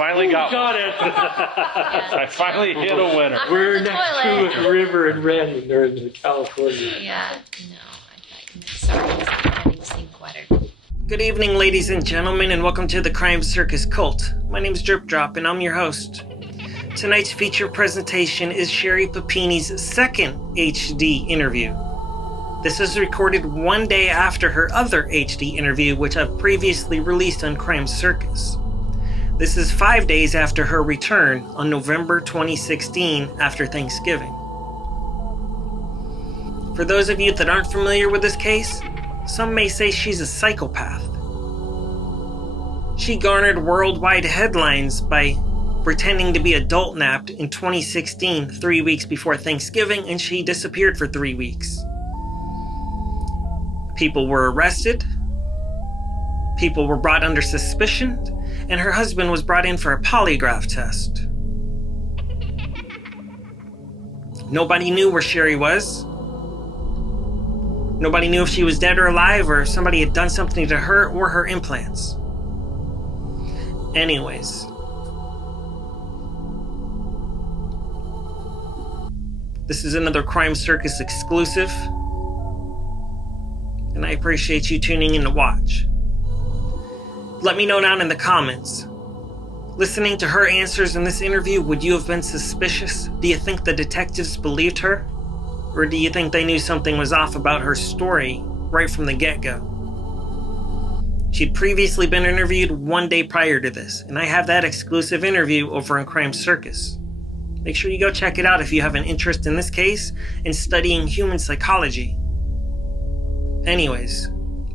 finally got it. I finally hit a winner. We're next to a river in Redding. They're in California. Yeah, no, sorry, I didn't sink water. Good evening, ladies and gentlemen, and welcome to the Crime Circus Cult. My name is Drip Drop, and I'm your host. Tonight's feature presentation is Sherripapini's second HD interview. This was recorded one day after her other HD interview, which I've previously released on CrimeCircus. This is 5 days after her return on November 2016 after Thanksgiving. For those of you that aren't familiar with this case, some may say she's a psychopath. She garnered worldwide headlines by pretending to be adult napped in 2016, 3 weeks before Thanksgiving, and she disappeared for 3 weeks. People were arrested, people were brought under suspicion, and her husband was brought in for a polygraph test. Nobody knew where Sherri was. Nobody knew if she was dead or alive, or if somebody had done something to her or her implants. Anyways, this is another Crime Circus exclusive, and I appreciate you tuning in to watch. Let me know down in the comments. Listening to her answers in this interview, would you have been suspicious? Do you think the detectives believed her? Or do you think they knew something was off about her story right from the get-go? She'd previously been interviewed 1 day prior to this, and I have that exclusive interview over on CrimeCircus. Make sure you go check it out if you have an interest in this case and studying human psychology. Anyways,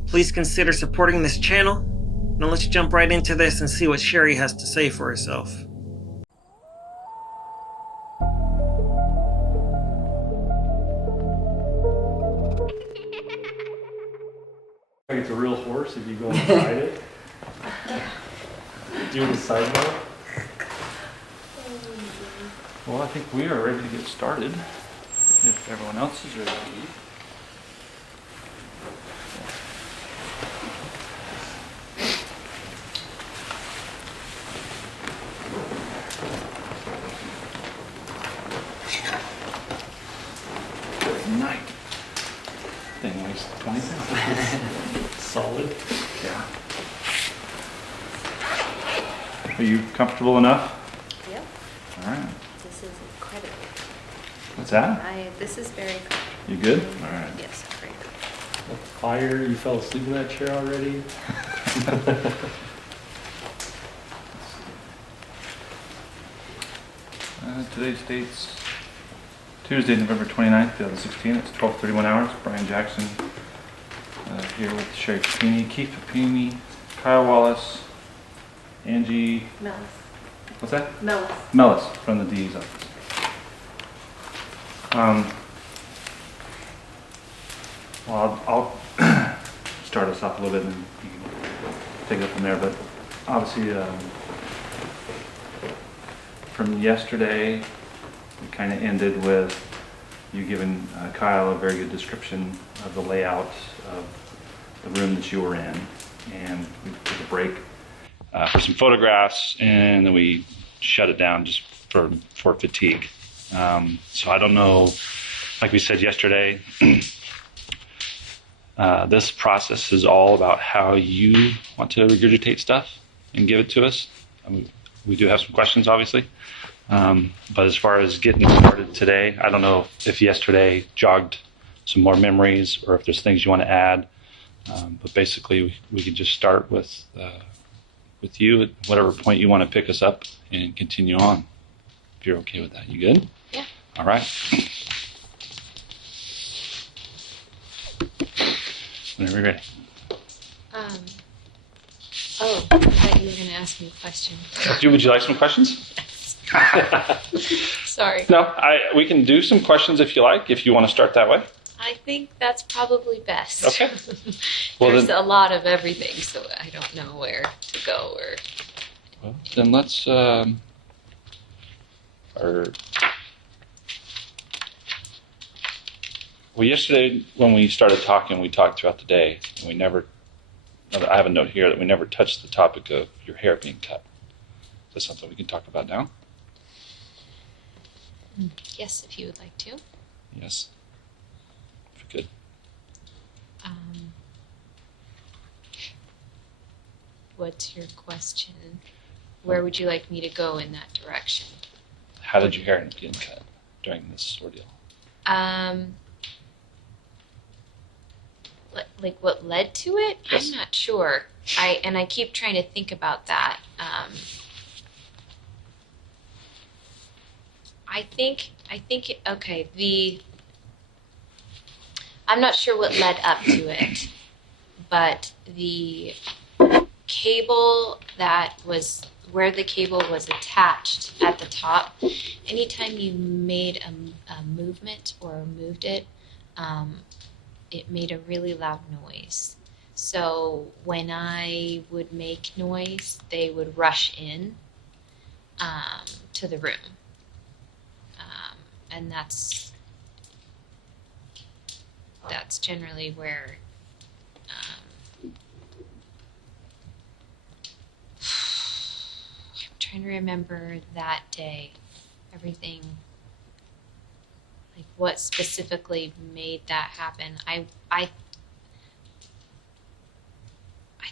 please consider supporting this channel. Now let's jump right into this and see what Sherri has to say for herself. Like it's a real horse if you go and ride it. Doing the sidewalk. Well, I think we are ready to get started. If everyone else is ready. Night. Thing weighs 20 pounds. Solid. Yeah. Are you comfortable enough? Yep, All right. this is incredible. What's that? This is very good. You good? All right. Yes, very good. Fire, you fell asleep in that chair already? Today's date's Tuesday, November 29th, 2016. It's 12:31 hours. Brian Jackson here with Sherri Papini, Keith Papini, Kyle Wallace, Angie. Mellis. What's that? Mellis. Mellis from the DE's office. Well, I'll start us off a little bit and you can take it from there. But obviously, from yesterday, we kind of ended with you giving Kyle a very good description of the layout of the room that you were in, and we took a break for some photographs, and then we shut it down just for fatigue. So I don't know, like we said yesterday, this process is all about how you want to regurgitate stuff and give it to us. We do have some questions, obviously. But as far as getting started today, I don't know if yesterday jogged some more memories or if there's things you want to add. But basically, we can just start with you at whatever point you want to pick us up and continue on. If you're okay with that, you good? Yeah. All right. Whenever you're ready. Oh, I thought you were going to ask me a question. Would you like some questions? Sorry. No, we can do some questions if you like, if you want to start that way. I think that's probably best. Okay. Well, There's then, a lot of everything, so I don't know where to go or... well, then let's, well, yesterday when we started talking, we talked throughout the day, and we never, I have a note here that we never touched the topic of your hair being cut. this something we can talk about now? Yes, if you would like to. Yes. If you could. What's your question? Where would you like me to go in that direction? How did your hair end up getting cut during this ordeal? Like what led to it? Yes. I'm not sure. I keep trying to think about that. I think okay, I'm not sure what led up to it, but the cable that was where the cable was attached at the top, anytime you made a movement or moved it, it made a really loud noise. So when I would make noise, they would rush in to the room. And that's generally where I'm trying to remember that day, everything, like what specifically made that happen. I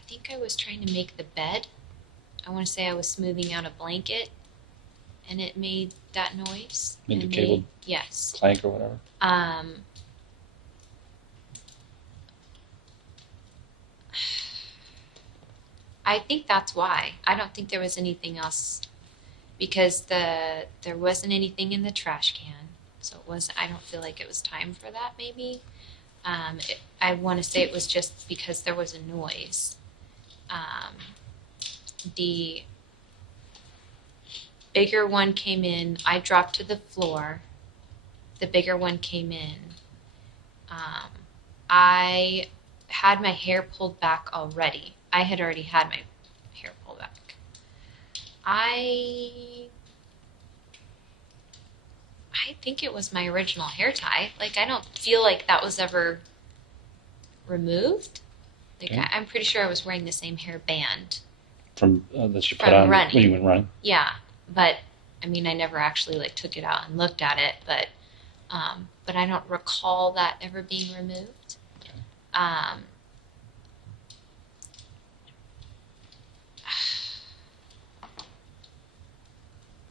think I was trying to make the bed. I want to say I was smoothing out a blanket, and it made that noise. Made the cable yes. clank or whatever? I think that's why. I don't think there was anything else, because there wasn't anything in the trash can, so it was. I don't feel like it was time for that. Maybe I want to say it was just because there was a noise. The bigger one came in. I dropped to the floor. The bigger one came in. I had my hair pulled back already. I had already had my hair pulled back. I think it was my original hair tie. Like, I don't feel like that was ever removed. Like, Okay. I'm pretty sure I was wearing the same hair band. From that you put From on running. when you went running? Yeah, but I mean, I never actually like took it out and looked at it, but I don't recall that ever being removed. Okay.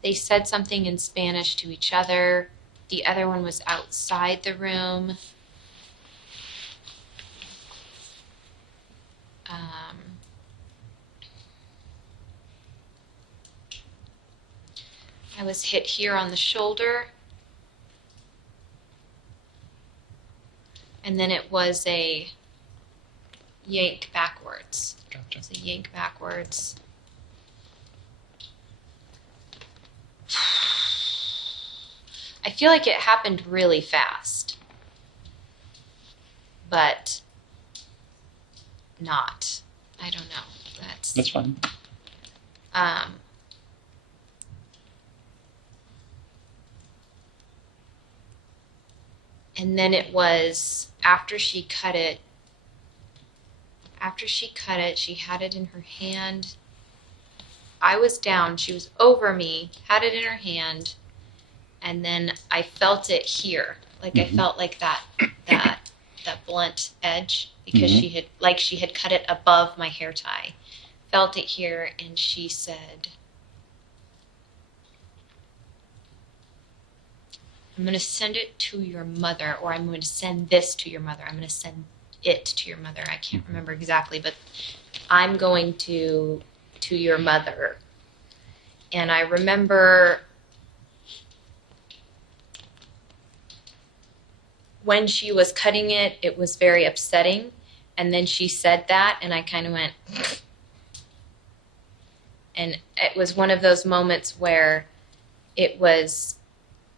They said something in Spanish to each other. The other one was outside the room. I was hit here on the shoulder. And then it was a yank backwards. Gotcha. It's a yank backwards. I feel like it happened really fast, but not. I don't know. That's fine. And then it was after she cut it, she had it in her hand. I was down, she was over me, had it in her hand, and then I felt it here. Like I felt like that blunt edge, because she had cut it above my hair tie. Felt it here, and she said, I'm going to send it to your mother, or I'm going to send this to your mother. I'm going to send it to your mother. I can't remember exactly, but I'm going to your mother. And I remember when she was cutting it, it was very upsetting. And then she said that, and I kind of went, and it was one of those moments where it was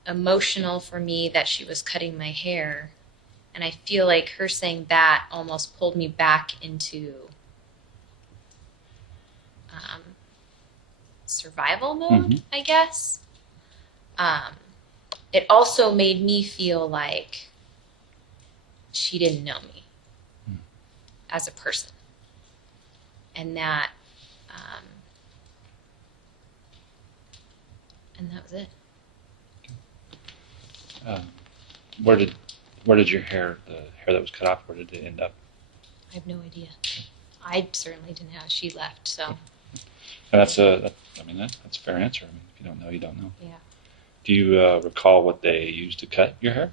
emotional for me that she was cutting my hair, and I feel like her saying that almost pulled me back into survival mode, I guess. It also made me feel like she didn't know me as a person, and that and that was it. Where did your hair, the hair that was cut off, where did it end up? I have no idea. I certainly didn't have. She left, so And that's a fair answer. I mean, if you don't know, you don't know. yeah. Do you recall what they used to cut your hair?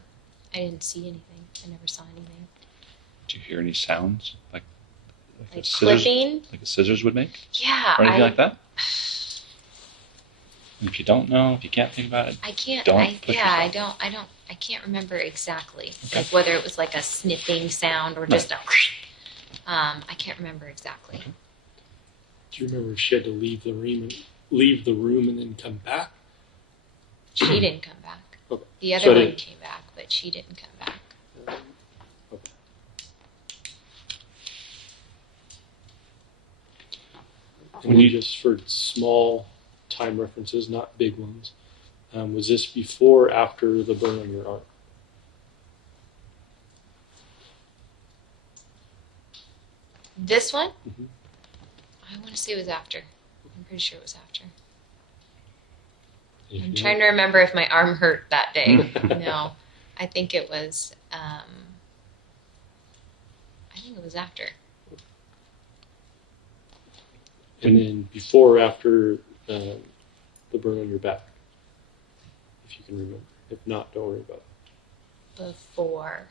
I didn't see anything. I never saw anything. Did you hear any sounds like Like scissors, clipping? like a scissors would make, Yeah. or anything like that? And if you don't know, if you can't think about it, I can't. Don't push I yourself. don't. I can't remember exactly. Okay. Like whether it was like a snipping sound or No. just a. I can't remember exactly. Okay. Do you remember if she had to leave the room and then come back? She didn't come back. Okay. The other So one did- came back, but she didn't come back. Okay. When And you- just for small time references, not big ones, was this before or after the burn on your arm? This one, Mhm. I want to say it was after. I'm pretty sure it was after. If I'm you trying know. to remember if my arm hurt that day. No, I think it was. I think it was after. And then before or after the burn on your back, if you can remember. If not, don't worry about it. Before.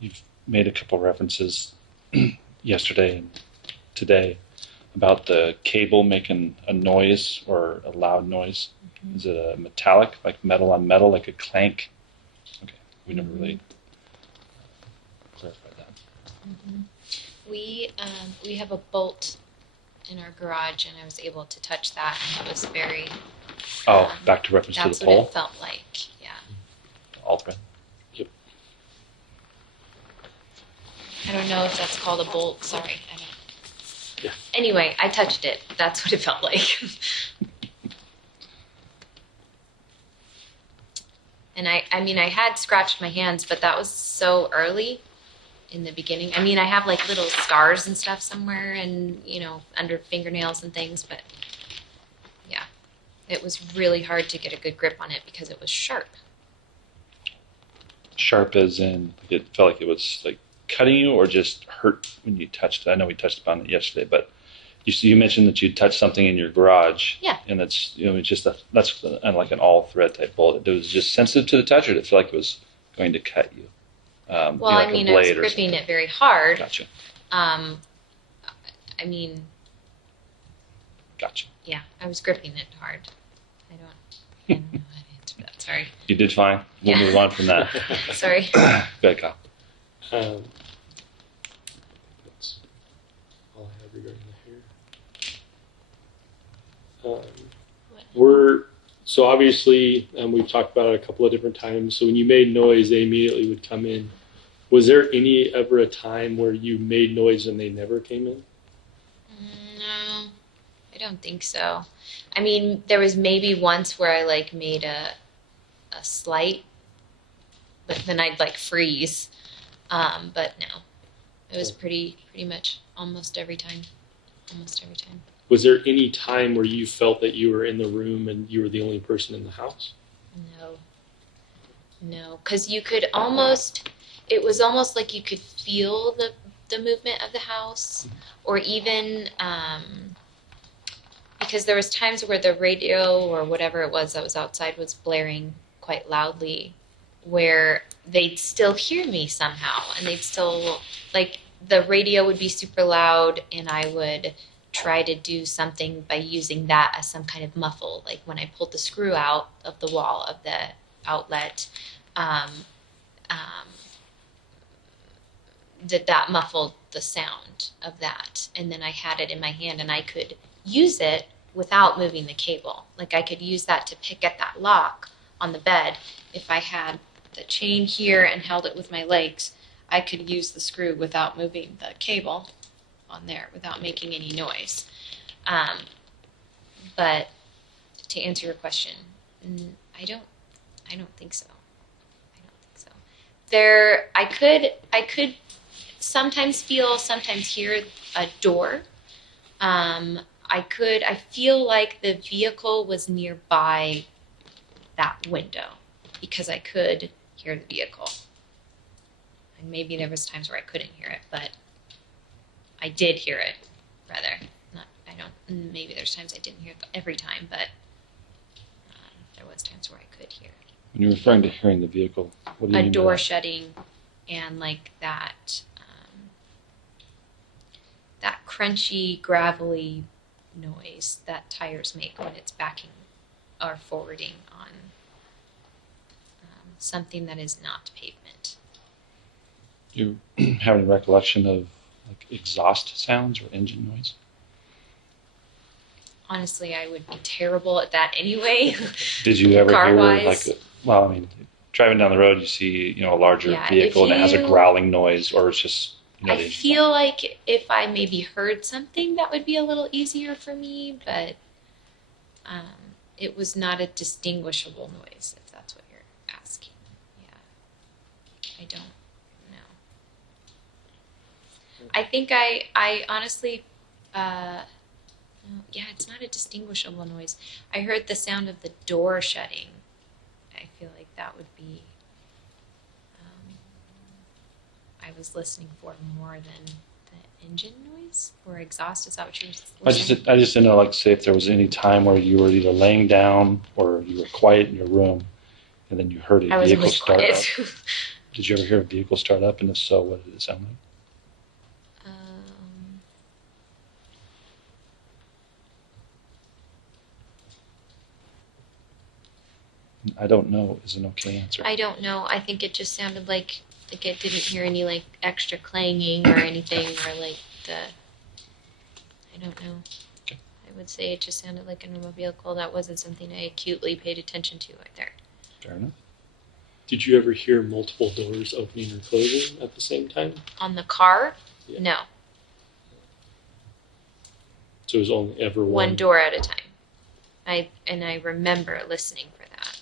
you've made a couple references yesterday and today about the cable making a noise or a loud noise. Mhm. Is it a metallic, like metal on metal, like a clank? Okay, we never really clarified that. Mm-hmm. We have a bolt in our garage, and I was able to touch that, and it was very. Oh, back to reference to That's the what pole, it felt like. Yeah. all thread. I don't know if that's called a bolt. Sorry, I don't. Yeah. Anyway, I touched it. That's what it felt like. And I mean, I had scratched my hands, but that was so early in the beginning. I mean, I have like little scars and stuff somewhere, and under fingernails and things. But yeah, it was really hard to get a good grip on it because it was sharp. Sharp as in it felt like it was like cutting you, or just hurt when you touched it? I know we touched upon it yesterday, but you mentioned that you touched something in your garage. Yeah. And that's it's just that's like an all thread type bolt. It was just sensitive to the touch, or did it feel like it was going to cut you? Well, like I mean, a I was blade or gripping something. it very hard. Gotcha. I mean, Gotcha. yeah, I was gripping it hard. I don't know how to answer that. Sorry. You did fine. We'll Yeah. move on from that. Sorry. Go ahead, Kyle. That's all I have regarding the hair. So obviously, we've talked about it a couple of different times. So when you made noise, they immediately would come in. Was there ever a time where you made noise and they never came in? No, I don't think so. I mean, there was maybe once where I like made a slight, but then I'd like freeze. But no, it was pretty much almost every time. Almost every time. Was there any time where you felt that you were in the room and you were the only person in the house? No, because you could almost. It was almost like you could feel the movement of the house, or even because there was times where the radio or whatever it was that was outside was blaring quite loudly, where they'd still hear me somehow, and they'd still like the radio would be super loud, and I would try to do something by using that as some kind of muffle, like when I pulled the screw out of the wall of the outlet. That muffled the sound of that, and then I had it in my hand, and I could use it without moving the cable. Like I could use that to pick at that lock on the bed. If I had the chain here and held it with my legs, I could use the screw without moving the cable on there, without making any noise. But to answer your question, I don't think so. I don't think so. I sometimes feel, sometimes hear a door. I I feel like the vehicle was nearby that window because I could hear the vehicle. And maybe there was times where I couldn't hear it, but I did hear it, rather. Maybe there's times I didn't hear it every time, but there was times where I could hear it. When you're referring to hearing the vehicle, what do you mean? A door by that? shutting and like that that crunchy, gravelly noise that tires make when it's backing or forwarding on something that is not pavement. You have any recollection of like exhaust sounds or engine noise? Honestly, I would be terrible at that anyway. Did you ever hear Car-wise? like? Well, I mean, driving down the road, you see a larger Yeah, vehicle if and it has a you- growling noise, or it's just the I engine feel like if I maybe heard something, that would be a little easier for me, but it was not a distinguishable noise, if that's what you're asking. Yeah. I don't know. I think I honestly, no, yeah, it's not a distinguishable noise. I heard the sound of the door shutting. I feel like that would be, I was listening for more than the engine noise or exhaust. Is that what you're I listening? just didn't know, like, say if there was any time where you were either laying down or you were quiet in your room, and then you heard I a was vehicle always start quiet. up. Did you ever hear a vehicle start up, and if so, what did it sound like? I don't know is an okay answer. I don't know. I think it just sounded like I didn't hear any like extra clanging or anything or like I don't know. Okay. I would say it just sounded like a normal vehicle. That wasn't something I acutely paid attention to either. Fair enough. Did you ever hear multiple doors opening or closing at the same time? On the car? Yeah. No. So it was only ever One door at a time. I remember listening for that.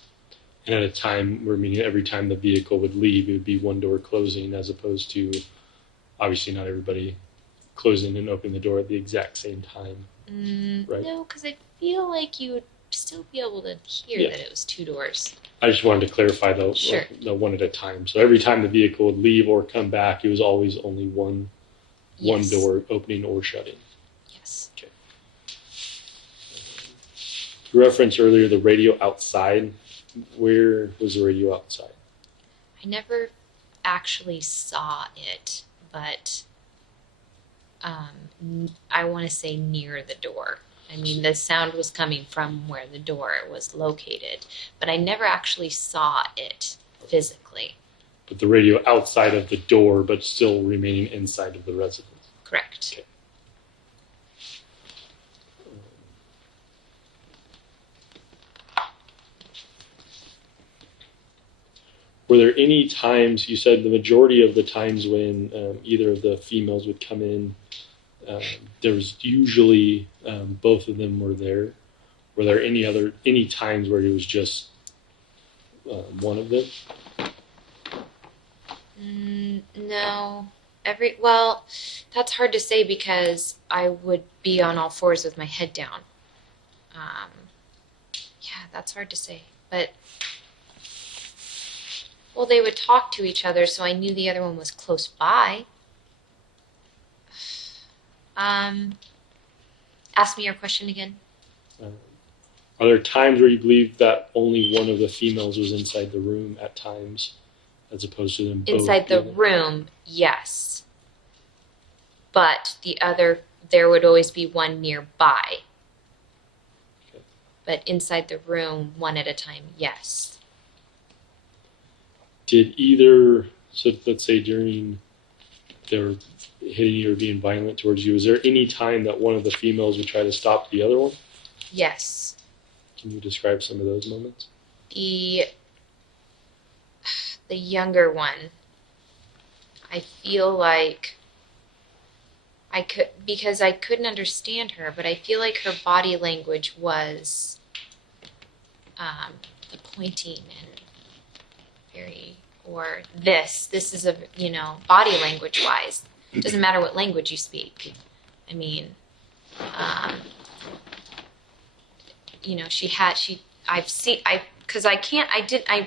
And at a time where, meaning every time the vehicle would leave, it would be one door closing, as opposed to, obviously not everybody closing and opening the door at the exact same time. Right. No, because I feel like you would still be able to hear Yeah. that it was two doors. I just wanted to clarify the Sure. one at a time. So every time the vehicle would leave or come back, it was always only one Yes. door opening or shutting. Yes. You referenced earlier the radio outside. Where was the radio outside? I never actually saw it, but I want to say near the door. I mean, the sound was coming from where the door was located, but I never actually saw it physically. But the radio outside of the door, but still remaining inside of the residence. Correct. Okay. Were there any times, you said the majority of the times when either of the females would come in, there was usually both of them were there. Were there any times where it was just one of them? No. Well, that's hard to say because I would be on all fours with my head down. Yeah, that's hard to say. But, well, they would talk to each other, so I knew the other one was close by. Ask me your question again. Are there times where you believe that only one of the females was inside the room at times, as opposed to them both? Inside the room, yes. But there would always be one nearby. Okay. But inside the room, one at a time, yes. Did either, so let's say during their hitting you or being violent towards you, is there any time that one of the females would try to stop the other one? Yes. Can you describe some of those moments? The younger one, I feel like because I couldn't understand her, but I feel like her body language was the pointing and this is a, body language wise. It doesn't matter what language you speak. I mean, I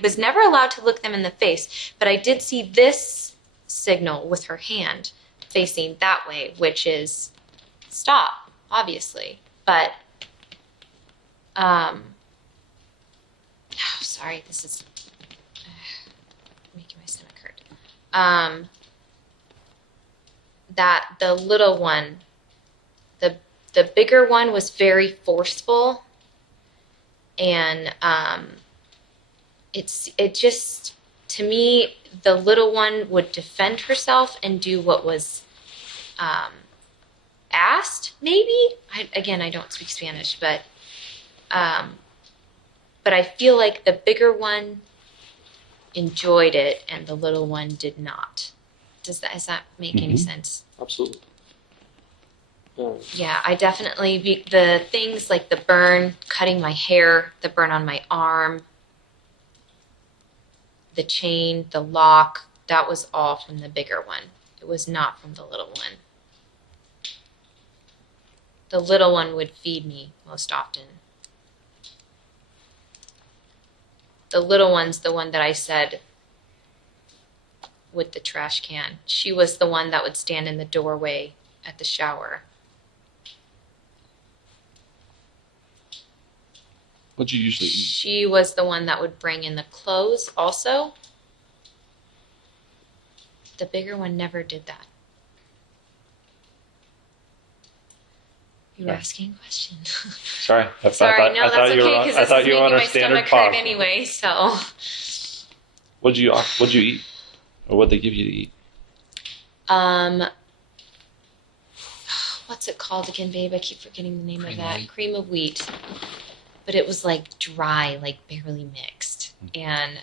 was never allowed to look them in the face, but I did see this signal with her hand facing that way, which is stop, obviously. But, sorry, this is making my stomach hurt. That the little one, the bigger one was very forceful, and it just, to me, the little one would defend herself and do what was asked, maybe. I don't speak Spanish, but I feel like the bigger one enjoyed it and the little one did not. Does that make any sense? Absolutely. Yeah, I definitely, the things like the burn, cutting my hair, the burn on my arm, the chain, the lock, that was all from the bigger one. It was not from the little one. The little one would feed me most often. The little one's the one that I said with the trash can. She was the one that would stand in the doorway at the shower. What'd you usually eat? She was the one that would bring in the clothes also. The bigger one never did that. You were asking a question. Sorry. Sorry, no, that's okay, because this is making my standard stomach hurt pause. anyway, so. What'd you eat? Or what'd they give you to eat? What's it called again, babe? I keep forgetting the name of that. Cream of wheat. But it was like dry, like barely mixed. And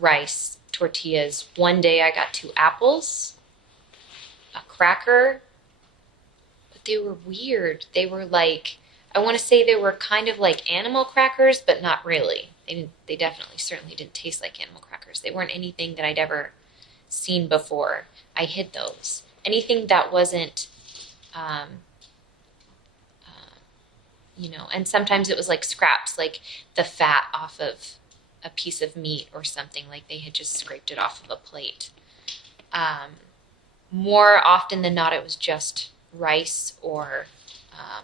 rice, tortillas. One day I got 2 apples, a cracker, but they were weird. They were like, I want to say they were kind of like animal crackers, but not really. They definitely, certainly didn't taste like animal crackers. They weren't anything that I'd ever seen before. I hid those. Anything that wasn't, and sometimes it was like scraps, like the fat off of a piece of meat or something, like they had just scraped it off of a plate. More often than not, it was just rice or, I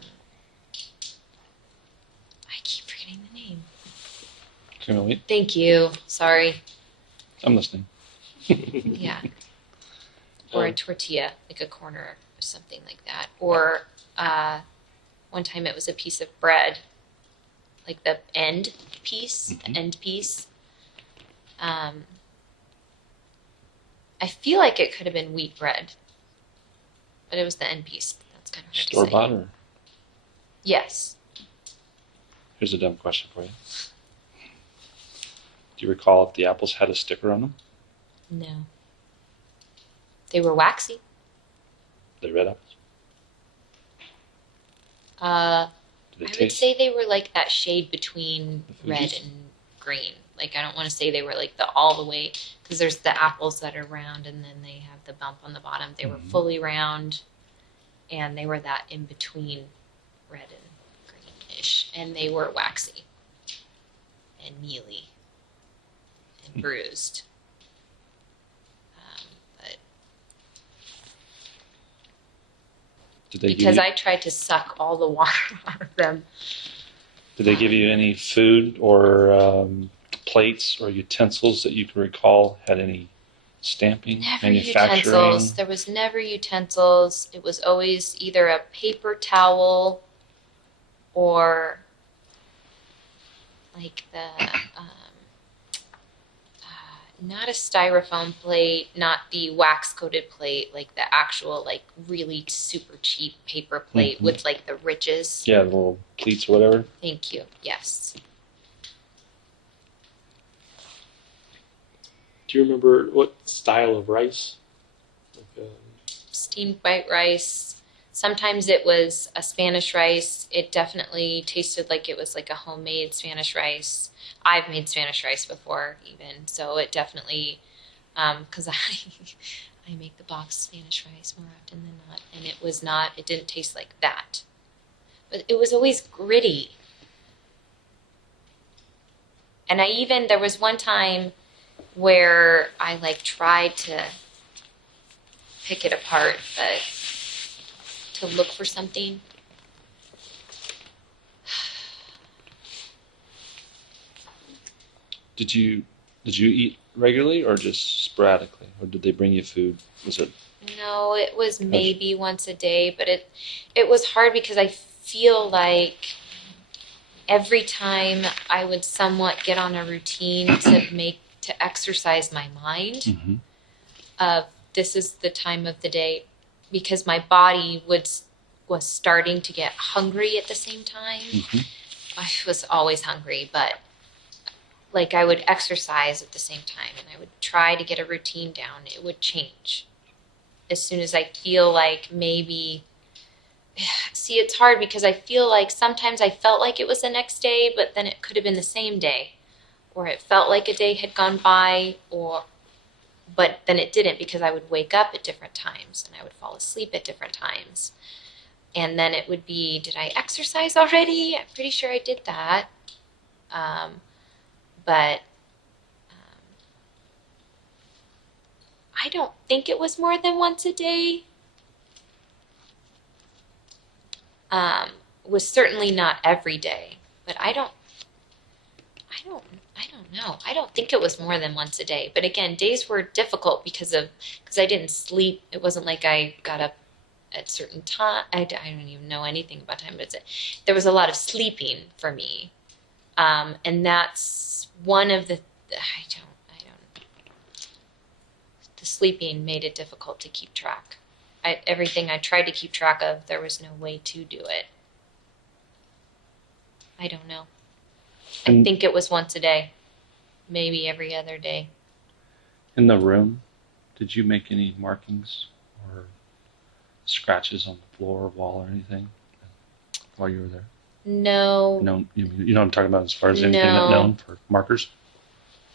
keep forgetting the name. Cream of wheat? Thank you. Sorry. I'm listening. Yeah. Or a tortilla, like a corner or something like that. Or one time it was a piece of bread, like the end piece, the end piece. I feel like it could have been wheat bread, but it was the end piece. That's kind of hard to say. Store-bought or? Yes. Here's a dumb question for you. Do you recall if the apples had a sticker on them? No. They were waxy. The red apples? I would say they were like that shade between red and green. Like, I don't want to say they were like all the way, because there's the apples that are round and then they have the bump on the bottom. They were fully round, and they were that in between red and greenish, and they were waxy and mealy and bruised. Did they because I tried to suck all the water out of them. Did they give you any food or plates or utensils that you can recall had any stamping, Never manufacturing? utensils. There was never utensils. It was always either a paper towel or like the not a styrofoam plate, not the wax coated plate, like the actual like really super cheap paper plate with like the ridges. Yeah, the little pleats or whatever. Thank you. Yes. Do you remember what style of rice? Steamed white rice. Sometimes it was a Spanish rice. It definitely tasted like it was like a homemade Spanish rice. I've made Spanish rice before even, so it definitely, because I make the box Spanish rice more often than not, and it didn't taste like that. But it was always gritty. And there was one time where I like tried to pick it apart, but to look for something. Did you eat regularly or just sporadically, or did they bring you food? Was it? No, it was maybe once a day, but it was hard because I feel like every time I would somewhat get on a routine to exercise my mind Mm-hmm. of this is the time of the day, because my body was starting to get hungry at the same time. Mm-hmm. I was always hungry, but like I would exercise at the same time and I would try to get a routine down. It would change as soon as I feel like maybe. See, it's hard because I feel like sometimes I felt like it was the next day, but then it could have been the same day, or it felt like a day had gone by, but then it didn't, because I would wake up at different times and I would fall asleep at different times. And then it would be, did I exercise already? I'm pretty sure I did that. But I don't think it was more than once a day. Was certainly not every day, but I don't know. I don't think it was more than once a day. But again, days were difficult because I didn't sleep. It wasn't like I got up at certain time. I don't even know anything about time, but there was a lot of sleeping for me. And that's one of the sleeping made it difficult to keep track. Everything I tried to keep track of, there was no way to do it. I don't know. I think it was once a day, maybe every other day. In the room, did you make any markings or scratches on the floor or wall or anything while you were there? No. No, you know what I'm talking about as far as anything known for markers?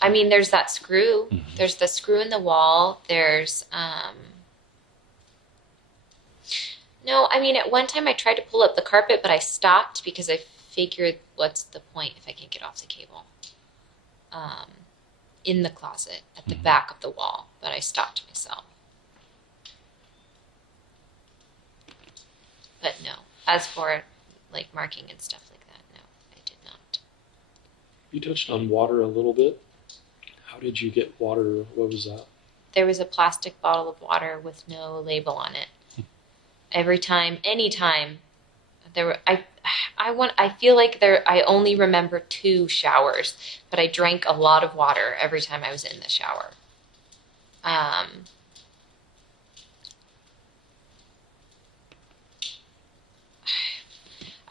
I mean, there's that screw. Mm-hmm. There's the screw in the wall. There's, no, I mean, at one time I tried to pull up the carpet, but I stopped because I figured, what's the point if I can't get off the cable? In the closet at the back of the wall, but I stopped myself. But no, as for like marking and stuff like that, no, I did not. You touched on water a little bit. How did you get water? What was that? There was a plastic bottle of water with no label on it. Every time, anytime, there were. I feel like I only remember 2 showers, but I drank a lot of water every time I was in the shower. I'm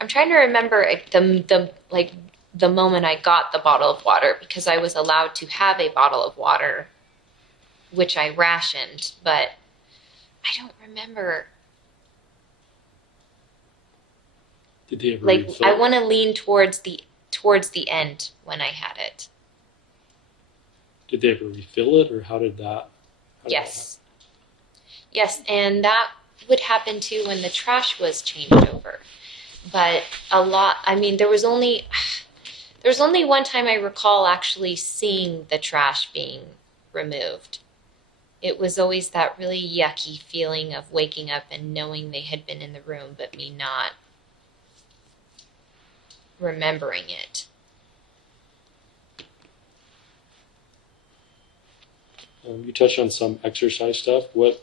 trying to remember the moment I got the bottle of water, because I was allowed to have a bottle of water, which I rationed, but I don't remember. Did they ever Like, refill? I want to lean towards the end when I had it. Did they ever refill it, or how did that? Yes. Yes, and that would happen too when the trash was changed over. But there was only one time I recall actually seeing the trash being removed. It was always that really yucky feeling of waking up and knowing they had been in the room, but me not remembering it. You touched on some exercise stuff. What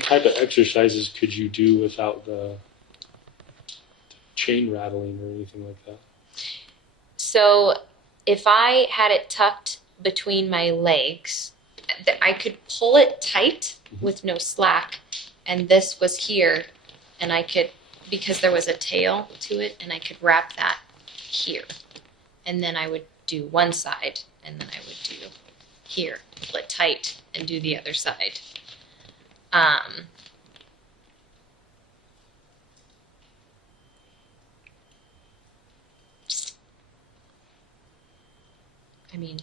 type of exercises could you do without the chain rattling or anything like that? So if I had it tucked between my legs, I could pull it tight with no slack, and this was here, and I could, because there was a tail to it, and I could wrap that here. And then I would do one side, and then I would do here, pull it tight, and do the other side. I mean,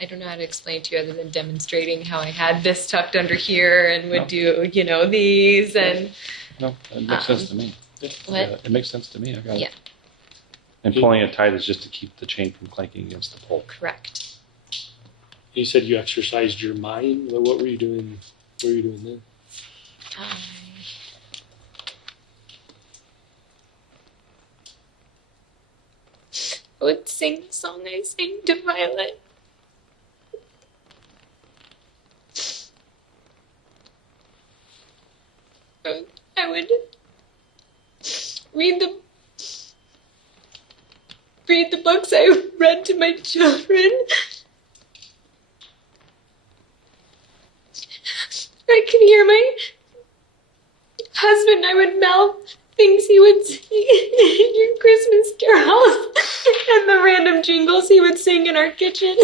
I don't know how to explain it to you other than demonstrating how I had this tucked under here and would do, these and... No, it makes sense to me. What? It makes sense to me. I got it. And pulling it tight is just to keep the chain from clanking against the pole. Correct. You said you exercised your mind. What were you doing? What were you doing then? I would sing the song I sang to Violet. I would read the books I read to my children. I can hear my husband. I would mouth things he would sing in Christmas carols and the random jingles he would sing in our kitchen.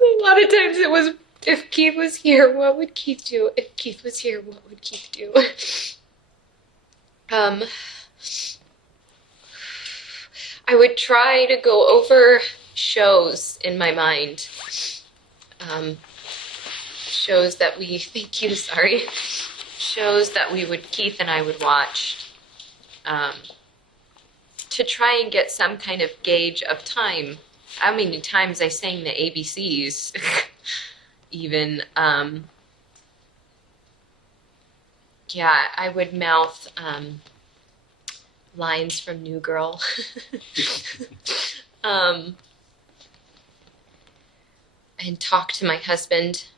A lot of times it was, if Keith was here, what would Keith do? If Keith was here, what would Keith do? I would try to go over shows in my mind. Shows that we, thank you, sorry. Shows that Keith and I would watch. To try and get some kind of gauge of time. How many times I sang the ABCs, even. Yeah, I would mouth lines from New Girl. And talk to my husband.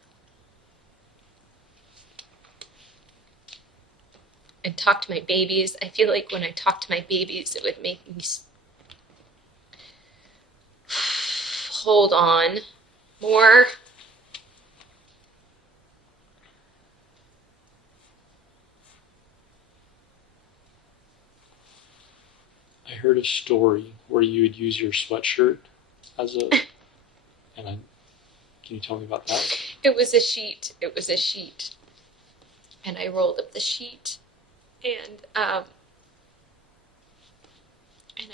And talk to my babies. I feel like when I talk to my babies, it would make me hold on more. I heard a story where you would use your sweatshirt as a, can you tell me about that? It was a sheet. It was a sheet. And I rolled up the sheet and I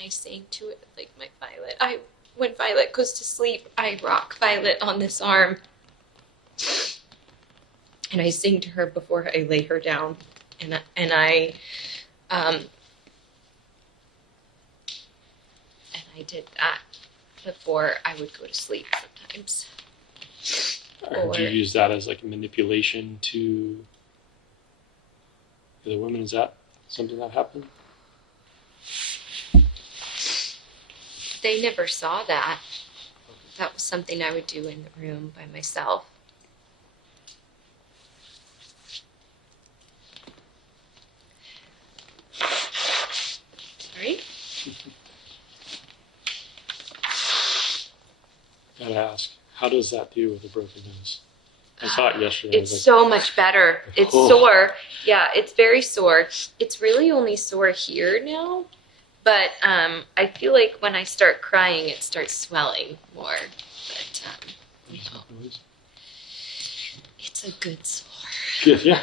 sang to it like my Violet. When Violet goes to sleep, I rock Violet on this arm. And I sing to her before I lay her down. And I did that before I would go to sleep sometimes. Or do you use that as like a manipulation to the women? Is that something that happened? They never saw that. That was something I would do in the room by myself. Sorry? Gotta ask, how does that deal with a broken nose? I saw it yesterday. It's so much better. It's sore. Yeah, it's very sore. It's really only sore here now. But I feel like when I start crying, it starts swelling more. But it's a good sore. Yeah.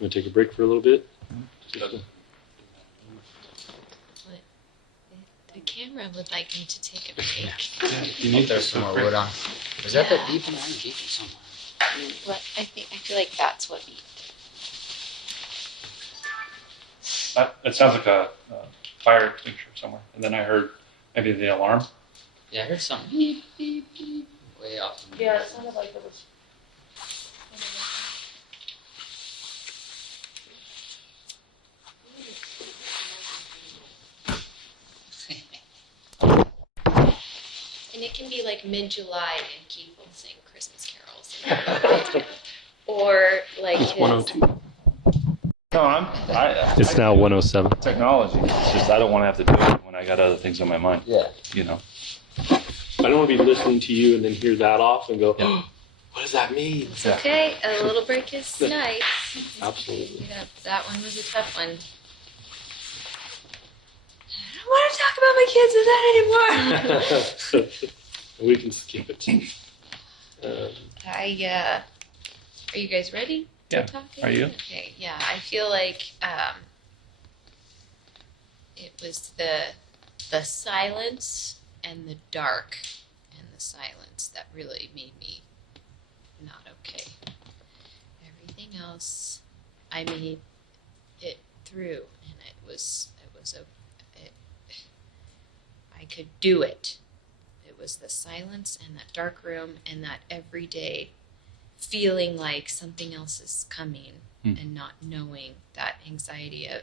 Want to take a break for a little bit? The camera would like me to take a break. You need there's some more wood on. Was that the beeping? I didn't beeping somewhere. What I feel like that's what beeped. It sounds like a fire extinguisher somewhere. And then I heard maybe the alarm. Yeah, I heard something. Beep, beep, beep. Way off. Yeah, it sounded like it was. And it can be like mid-July and Keith will sing Christmas carols. Or like It's 102. No, It's now 107. technology. It's just I don't want to have to do it when I got other things on my mind. Yeah. You know. I don't want to be listening to you and then hear that off and go, oh, what does that mean? It's okay, a little break is nice. Absolutely. Yeah, that one was a tough one. I don't want to talk about my kids with that anymore. We can skip it. Are you guys ready? Yeah. To talk Are you? Okay, yeah, I feel like it was the silence and the dark and the silence that really made me not okay. Everything else, I made it through, and I could do it. It was the silence and that dark room and that every day feeling like something else is coming and not knowing, that anxiety of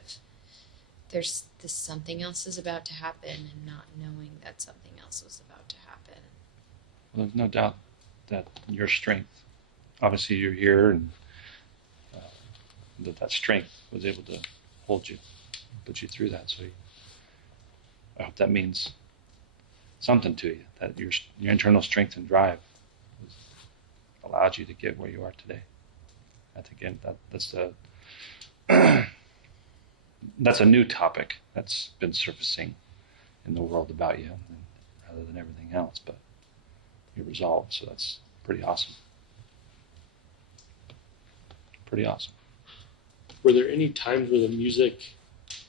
there's this something else is about to happen and not knowing that something else was about to happen. Well, there's no doubt that your strength, obviously you're here, and that strength was able to hold you, put you through that. So I hope that means something to you, that your internal strength and drive allowed you to get where you are today. I think, again, that's a new topic that's been surfacing in the world about you, rather than everything else. But you're resolved, so that's pretty awesome. Pretty awesome. Were there any times where the music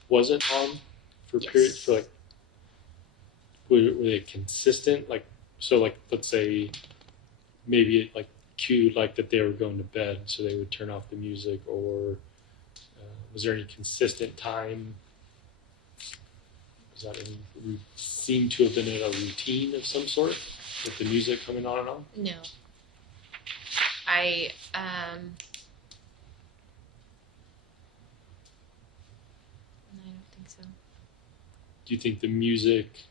wasn't on for periods? For like, were they consistent? Like, so like, let's say maybe it like cued like that they were going to bed, so they would turn off the music, or was there any consistent time? Was that seemed to have been in a routine of some sort with the music coming on and on? No. I don't think so. Do you think the music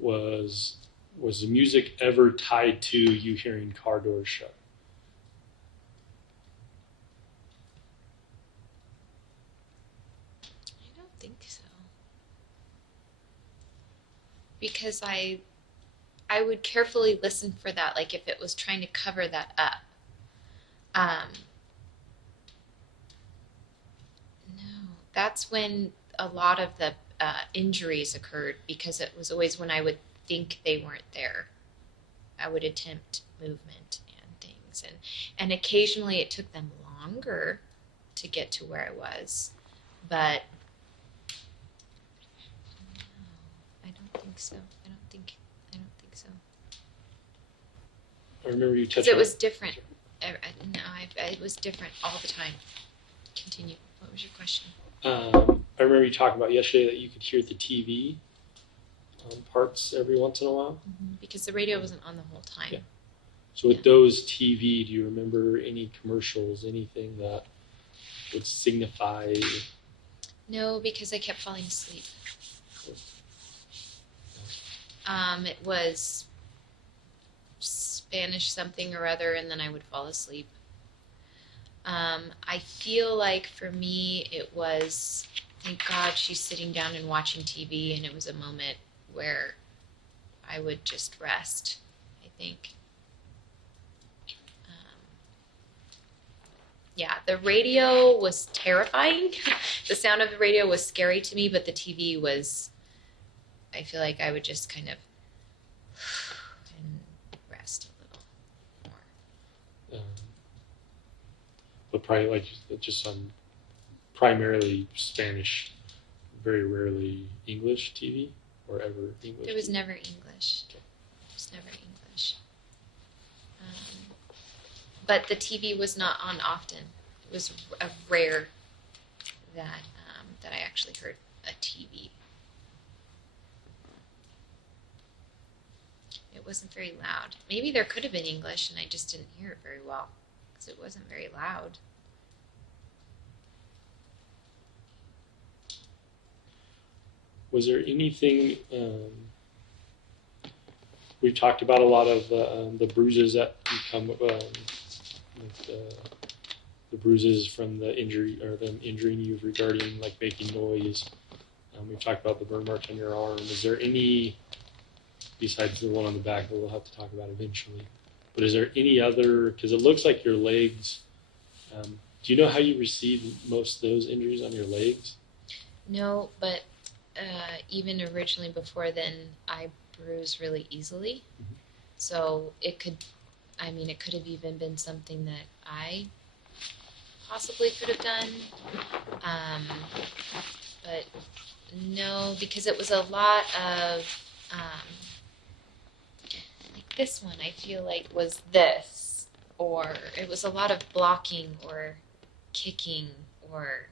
was the music ever tied to you hearing car doors shut? I don't think so. Because I would carefully listen for that, like if it was trying to cover that up. No, that's when a lot of the injuries occurred, because it was always when I would think they weren't there. I would attempt movement and things, and occasionally it took them longer to get to where I was, but no, I don't think so. I don't think so. I remember you touched on Because it was different. It was different all the time. Continue. What was your question? I remember you talking about yesterday that you could hear the TV parts every once in a while. Mm-hmm. Because the radio wasn't on the whole time. Yeah. So with those TV, do you remember any commercials, anything that would signify? No, because I kept falling asleep. It was Spanish something or other, and then I would fall asleep. I feel like for me it was, thank God she's sitting down and watching TV, and it was a moment where I would just rest, I think. Yeah, the radio was terrifying. The sound of the radio was scary to me, but the TV was, I feel like I would just kind of and rest a little more. But probably like just on primarily Spanish, very rarely English TV, or ever English. It was TV? never English. It was never English. But the TV was not on often. It was a rare that I actually heard a TV. It wasn't very loud. Maybe there could have been English and I just didn't hear it very well because it wasn't very loud. Was there anything, we talked about a lot of the bruises that become, the bruises from the injury, or them injuring you regarding like making noise. We've talked about the burn marks on your arm. Is there any, besides the one on the back that we'll have to talk about eventually, but is there any other, because it looks like your legs, do you know how you received most of those injuries on your legs? No, but even originally before then, I bruise really easily. Mm-hmm. So it could have even been something that I possibly could have done. but no, because it was a lot of, like this one, I feel like was this, or it was a lot of blocking or kicking or.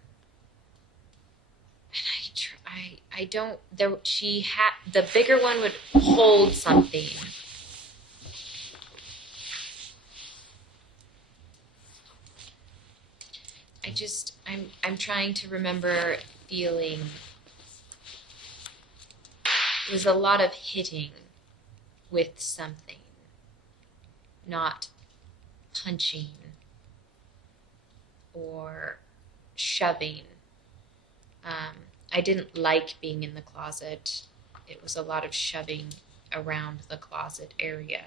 And I don't. There, she had the bigger one would hold something. I'm trying to remember feeling. It was a lot of hitting with something, not punching or shoving. I didn't like being in the closet. It was a lot of shoving around the closet area.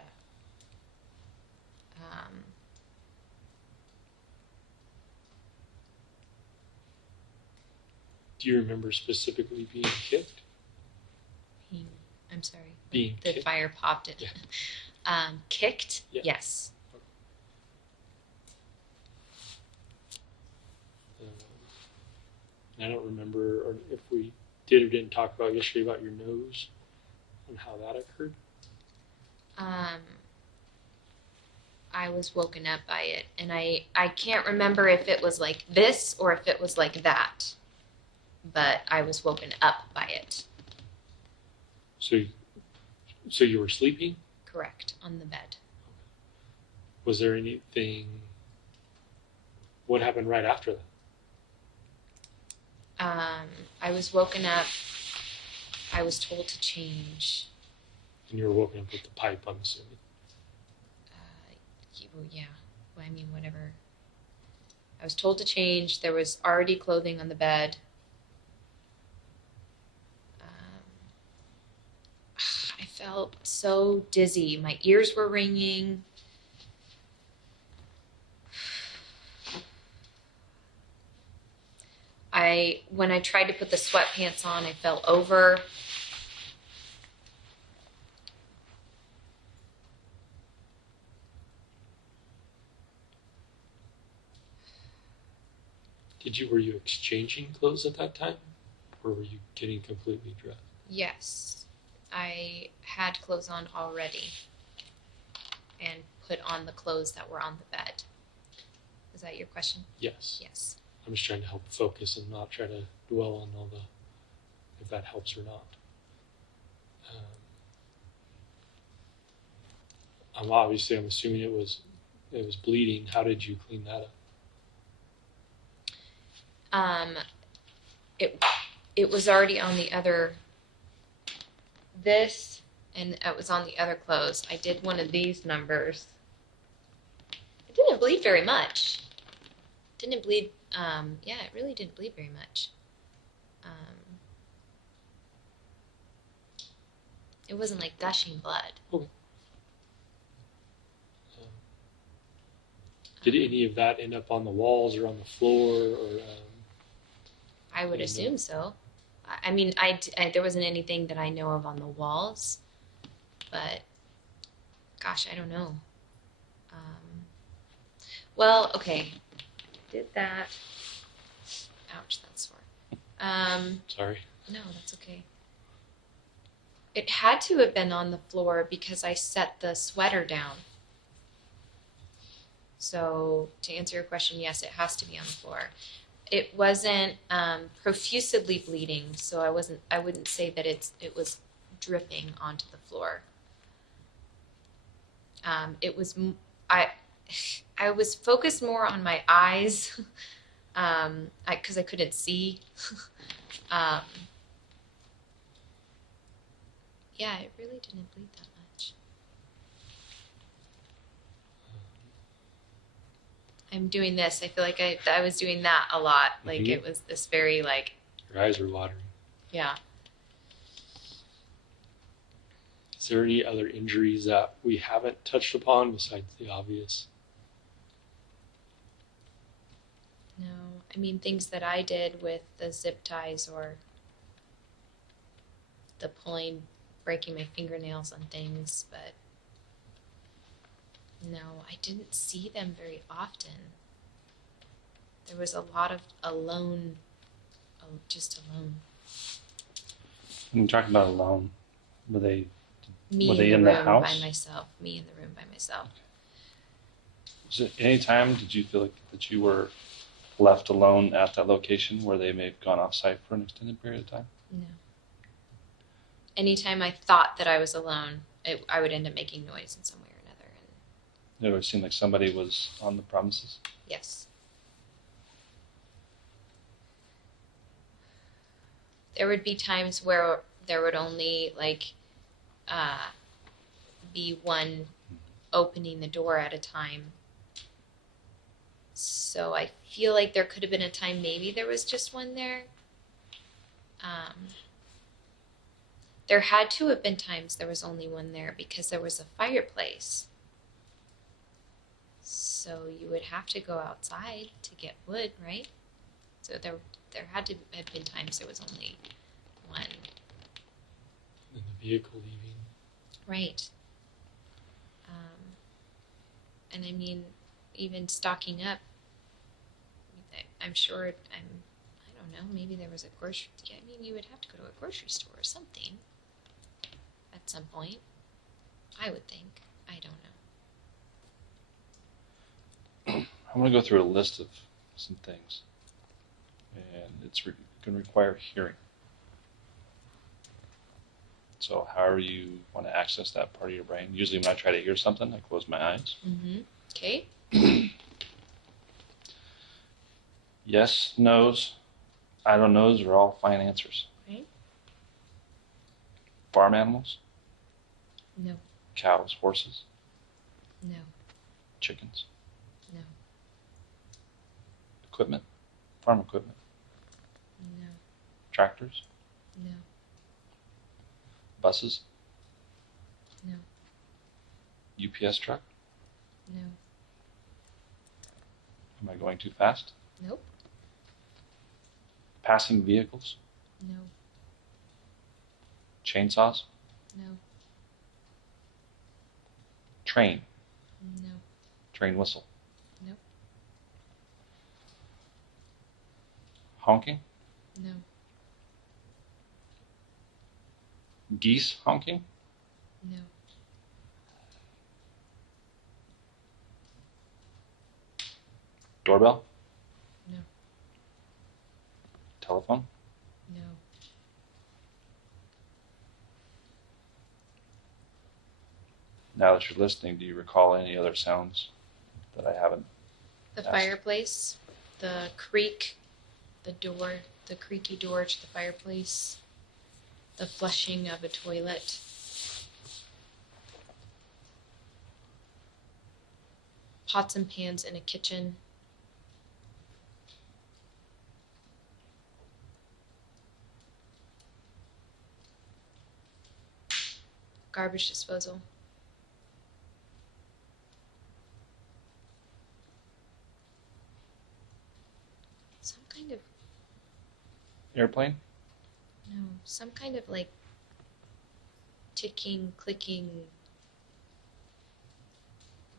Do you remember specifically being kicked? I'm sorry. Being the kicked? fire popped it. Yeah. Kicked? Yeah. Yes. I don't remember or if we did or didn't talk about yesterday about your nose and how that occurred. I was woken up by it, and I can't remember if it was like this or if it was like that, but I was woken up by it. So you were sleeping? Correct, on the bed. Was there anything? What happened right after that? I was woken up. I was told to change. And you were woken up with the pipe, I'm assuming. Yeah. Well, I mean, whatever. I was told to change. There was already clothing on the bed. I felt so dizzy. My ears were ringing. When I tried to put the sweatpants on, I fell over. Were you exchanging clothes at that time? Or were you getting completely dressed? Yes. I had clothes on already and put on the clothes that were on the bed. Is that your question? Yes. Yes. I'm just trying to help focus and not try to dwell on all the, if that helps or not. I'm assuming it was bleeding. How did you clean that up? It was already on the other, this, and it was on the other clothes. I did one of these numbers. It didn't bleed very much. Didn't bleed, yeah, it really didn't bleed very much. It wasn't like gushing blood. Okay. Did any of that end up on the walls or on the floor or? I would assume so. I mean, there wasn't anything that I know of on the walls, but gosh, I don't know. Well, okay, did that. Ouch, that's sore. Sorry. No, that's okay. It had to have been on the floor because I set the sweater down. So to answer your question, yes, it has to be on the floor. It wasn't profusely bleeding, so I wouldn't say that it was dripping onto the floor. It was I was focused more on my eyes because I couldn't see. Yeah, it really didn't bleed that much. I'm doing this. I feel like I was doing that a lot. Like it was this very like. Your eyes are watering. Yeah. Is there any other injuries that we haven't touched upon besides the obvious? No, I mean things that I did with the zip ties or the pulling, breaking my fingernails on things, but no, I didn't see them very often. There was a lot of alone just alone. When you're talking about alone, were they Me Were they in in the the room house? by myself. Me in the room by myself. Was it any time did you feel like that you were left alone at that location where they may have gone off site for an extended period of time? No. Anytime I thought that I was alone, I would end up making noise in some way or another. And It would seem like somebody was on the premises. yes. There would be times where there would only be one opening the door at a time. So I feel like there could have been a time maybe there was just one there. There had to have been times there was only one there because there was a fireplace. So you would have to go outside to get wood, right? So there had to have been times there was only one. And the vehicle leaving. Right. And I mean, even stocking up, I'm sure, I don't know, maybe there was a grocery, I mean, you would have to go to a grocery store or something at some point, I would think. I don't know. I'm going to go through a list of some things, and it's going to require hearing. So however you want to access that part of your brain. Usually when I try to hear something, I close my eyes. Mm-hmm. Okay. Yes, no's, I don't knows are all fine answers. Right? Farm animals, No. cows, horses, No. chickens, No. equipment, farm equipment, No. tractors, No. buses, No. UPS truck. No. Am I going too fast? Nope. Passing vehicles, No. chainsaws, No. train, No. train whistle. Nope. Honking, No. geese honking, No. doorbell, No. telephone, No. Now that you're listening, do you recall any other sounds that I haven't? The Yes. fireplace, the creak, the door, the creaky door to the fireplace, the flushing of a toilet. Pots and pans in a kitchen. Garbage disposal. Some kind of, Airplane, no, some kind of like ticking, clicking,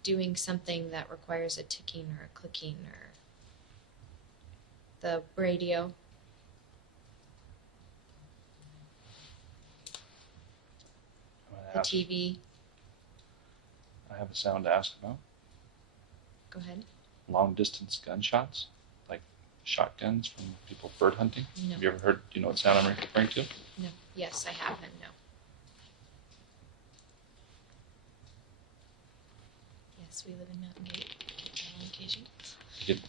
doing something that requires a ticking or a clicking, or the radio. I'm gonna The ask- TV. I have a sound to ask about. Go ahead. Long distance gunshots, like shotguns from people bird hunting. No. Have you ever heard? Do you know what sound I'm referring to? No. Yes, I have, and no. Yes, we live in Mountain Gate. Get that on occasion.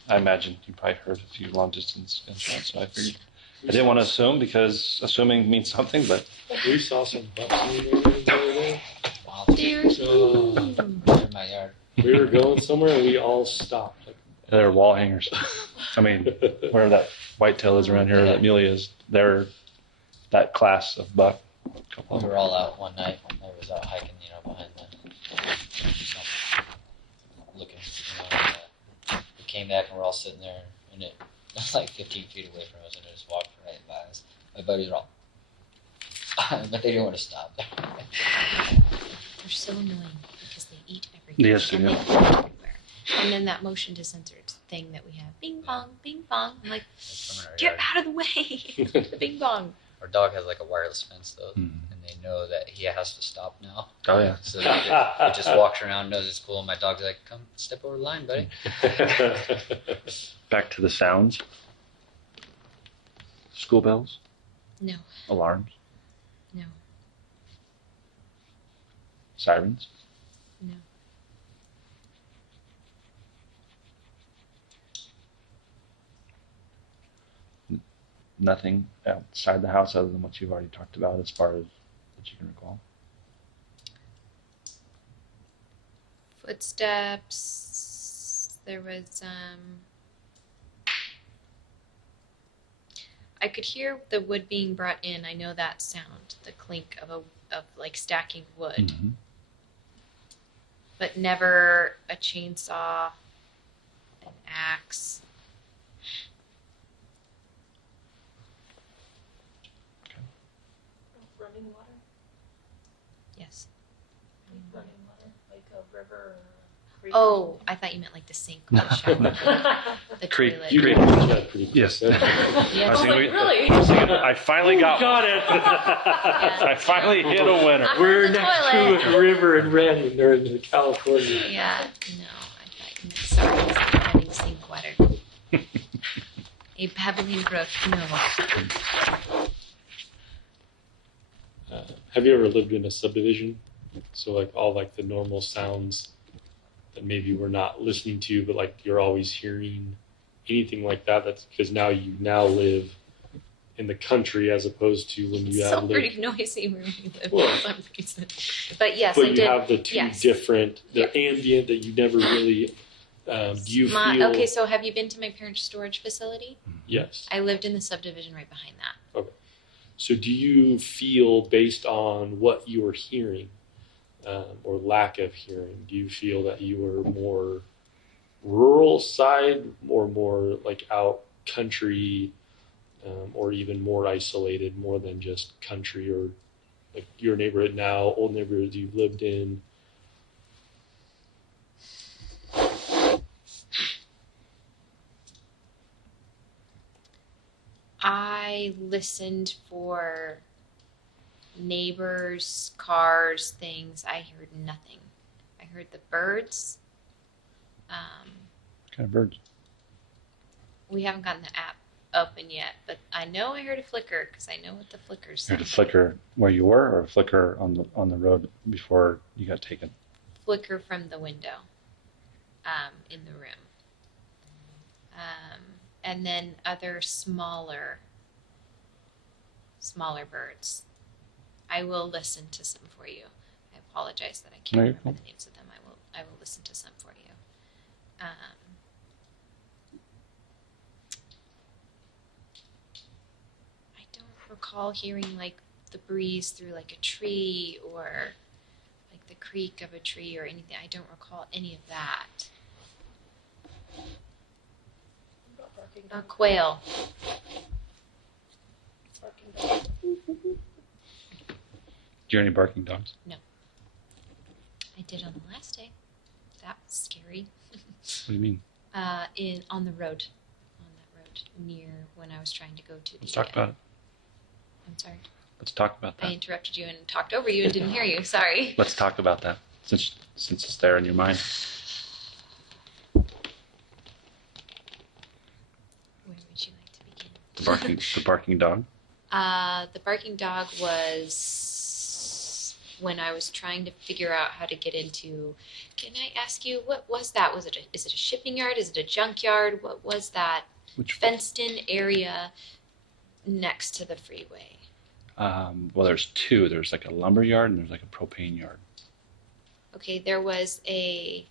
I imagine you probably heard a few long distance gunshots, so I figured. I didn't want to assume because assuming means something, but We saw some bucks in the other day. Wow. There's Uh, In my yard. We were going somewhere and we all stopped. Like, they're wall hangers. I mean, wherever that whitetail is around here, that muley is, they're that class of buck. Couple of We them. were all out one night. I was out hiking, behind looking, we came back and we're all sitting there, and it was like 15 feet away from us, and it just walked right by us. My buddies were all, but they didn't want to stop. They're so annoying because they eat everything. Yes, they and do. they go everywhere. And then that motion to censor thing that we have, bing bong, bing bong. I'm like, Like from our get yard. out of the way, the bing bong. Our dog has like a wireless fence though, Mhm. and they know that he has to stop now. Oh yeah. So he just walks around, knows it's cool. And my dog's like, "Come, step over the line, buddy." Back to the sounds. School bells, No, alarms, no, sirens. no. Nothing outside the house other than what you've already talked about as far as that you can recall. Footsteps. There was I could hear the wood being brought in. I know that sound, the clink of like stacking wood, Mhm. but never a chainsaw, an axe. Running water? Yes. Running water, like a river or a creek? Oh, I thought you meant like the sink or the shower, the Creek. toilet. You can reach that pretty quick. Yes. Yes. I was like, thinking really? I finally got it. I finally hit a winner. I'm We're on the next toilet. to a river in Randy, or in California. Yeah, no, I thought you meant sorry, it's not having sink water. A babbling brook, no. Have you ever lived in a subdivision? So like all like the normal sounds that maybe we're not listening to, but like you're always hearing, anything like that. That's because now you live in the country as opposed to when you It's have so lived. pretty noisy where we live Well, for some reason. But yes, But I you did. have the two yes. different, the Yeah. ambient that you never really. Do you feel? Okay, so have you been to my parents' storage facility? Yes. I lived in the subdivision right behind that. So do you feel, based on what you were hearing, or lack of hearing, do you feel that you were more rural side or more like out country, or even more isolated, more than just country, or like your neighborhood now, old neighborhoods you've lived in? I listened for neighbors, cars, things. I heard nothing. I heard the birds. What kind of birds? We haven't gotten the app open yet, but I know I heard a flicker because I know what the flickers You heard sound. a flicker where you were, or a flicker on the road before you got taken? Flicker from the window, in the room. And then other smaller birds. I will listen to some for you. I apologize that I can't No, you're remember fine. the names of them. I will listen to some for you. I don't recall hearing like the breeze through like a tree or like the creak of a tree or anything. I don't recall any of that. About barking A dog. quail. Barking dog. Do you hear any barking dogs? I did on the last day. That was scary. What do you mean? On the road, near when I was trying to go to the. Let's talk about it. I'm sorry, Let's talk about I that. interrupted you and talked over you and didn't hear you. Sorry. Let's talk about that since it's there in your mind. Where would you like to begin? The barking dog. The barking dog was when I was trying to figure out how to get into. Can I ask you what was that? Is it a shipping yard? Is it a junkyard? What was that Which fenced-in area next to the freeway? well, there's two. There's like a lumber yard and there's like a propane yard. Okay, there was I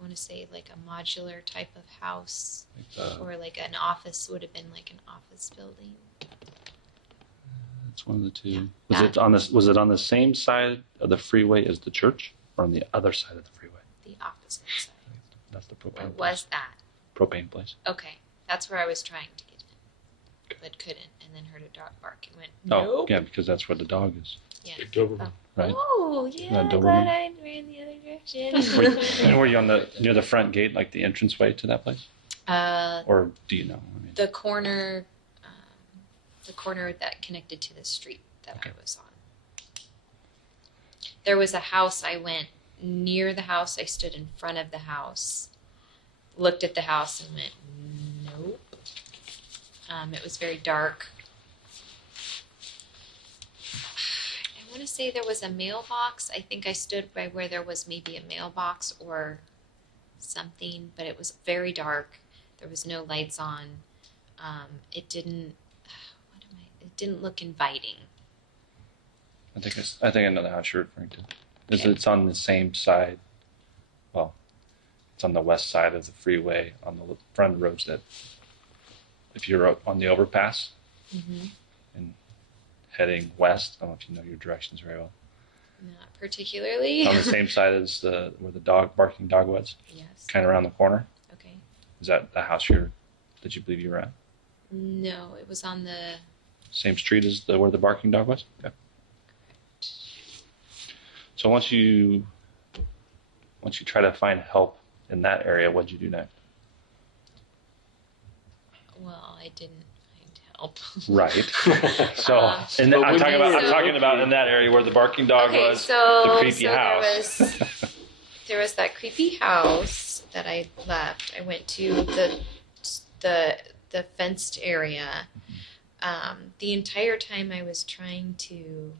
want to say like a modular type of house, Like or like an office, would have been like an office building. it's one of the two. Yeah. Was it on this? Was it on the same side of the freeway as the church, or on the other side of the freeway? The opposite side. That's the Where propane. was place. that? Propane place. Okay, that's where I was trying to get in, but couldn't, and then heard a dog bark and went, Oh, nope. yeah, because that's where the dog is. Yeah. Big Doberman. Right. Oh, yeah. That I'm Doberman. glad I ran the other direction. Were you on near the front gate, like the entranceway to that place? Or do you know? I mean, the corner that connected to the street that I was on. There was a house. I went near the house. I stood in front of the house, looked at the house, and went, nope. It was very dark. I want to say there was a mailbox. I think I stood by where there was maybe a mailbox or something, but it was very dark. There was no lights on. It didn't. It didn't look inviting. I think I know the house you're referring to. Okay. It's on the same side. Well, it's on the west side of the freeway on the front of the roads that, if you're up on the overpass and heading west, I don't know if you know your directions very well. Not particularly. On the same side as where the barking dog was, Yes. kind of around the corner. Okay. Is that the house that you believe you were at? No, it was on the. Same street as where the barking dog was? Okay. So once you try to find help in that area, what'd you do next? Well, I didn't find help. Right. So, and But I'm when talking you were about looking- in that area where the barking dog Okay, was, so the creepy house. There was that creepy house that I left. I went to the fenced area. The entire time I was trying to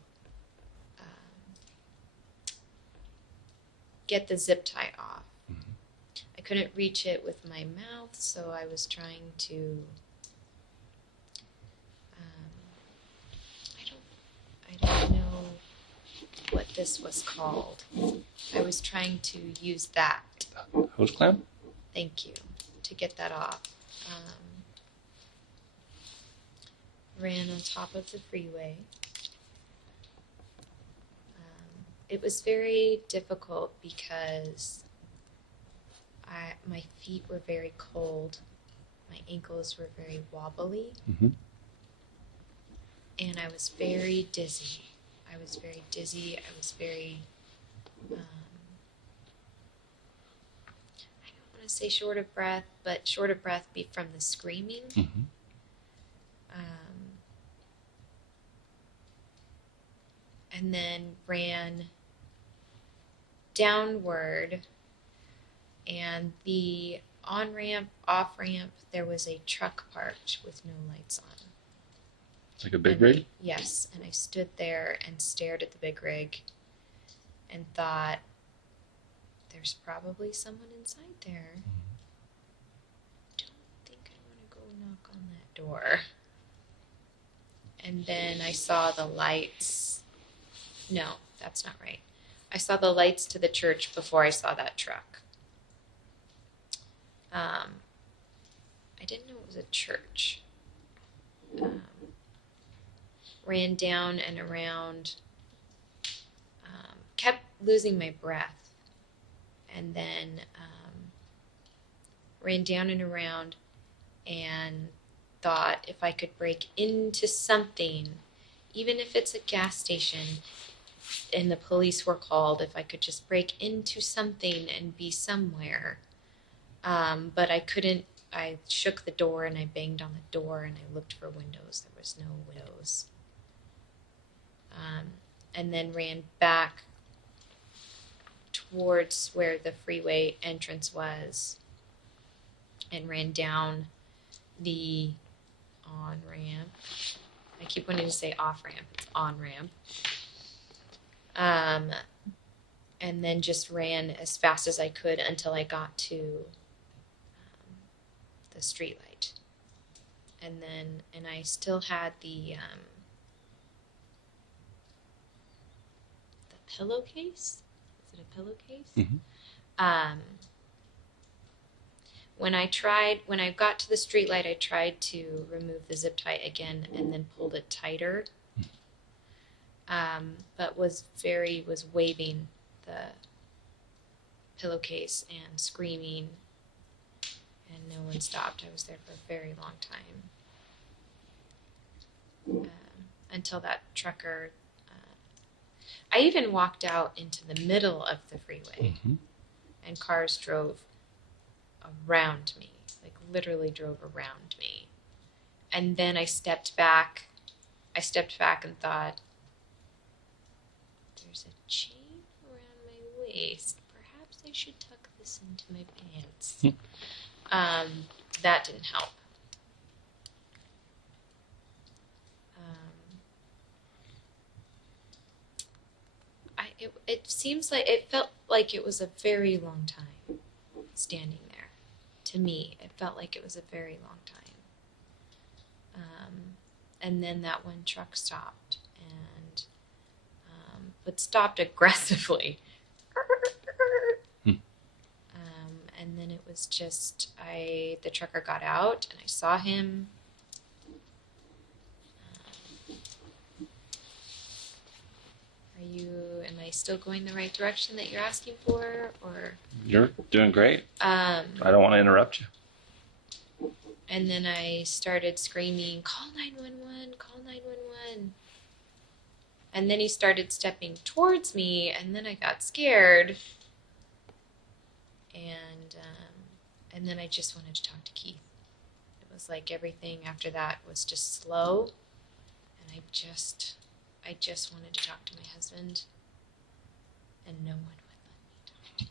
get the zip tie off. I couldn't reach it with my mouth, so I was trying to. I don't know what this was called. I was trying to use that. Hose clamp? Thank you. To get that off. Ran on top of the freeway. It was very difficult because my feet were very cold. My ankles were very wobbly. Mm-hmm. And I was very dizzy. I was very, I don't want to say short of breath, but short of breath from the screaming. Mm-hmm. And then ran downward, and the on-ramp, off-ramp, there was a truck parked with no lights on. It's like a big rig? Yes, and I stood there and stared at the big rig and thought, there's probably someone inside there. Don't think I want to go knock on that door. And then I saw the lights. No, that's not right. I saw the lights to the church before I saw that truck. I didn't know it was a church. Ran down and around, kept losing my breath, and then ran down and around and thought if I could break into something, even if it's a gas station and the police were called, if I could just break into something and be somewhere. But I couldn't. I shook the door and I banged on the door and I looked for windows. There was no windows. And then ran back towards where the freeway entrance was and ran down the on-ramp. I keep wanting to say off-ramp. It's on-ramp. And then just ran as fast as I could until I got to the street light. And I still had the pillowcase. Is it a pillowcase? Mm-hmm. When I got to the street light, I tried to remove the zip tie again and then pulled it tighter. But was waving the pillowcase and screaming, and no one stopped. I was there for a very long time. Until that trucker I even walked out into the middle of the freeway, and cars drove around me, like literally drove around me. And then I stepped back and thought, there's a chain around my waist. Perhaps I should tuck this into my pants. That didn't help. It felt like it was a very long time standing there. To me, it felt like it was a very long time. And then that one truck stopped, but stopped aggressively. And then it was just, the trucker got out, and I saw him. Am I still going the right direction that you're asking for, or? You're doing great. I don't want to interrupt you. And then I started screaming, call 911, call 911. And then he started stepping towards me, and then I got scared. And then I just wanted to talk to Keith. It was like everything after that was just slow, and I just wanted to talk to my husband, and no one would let me talk to him.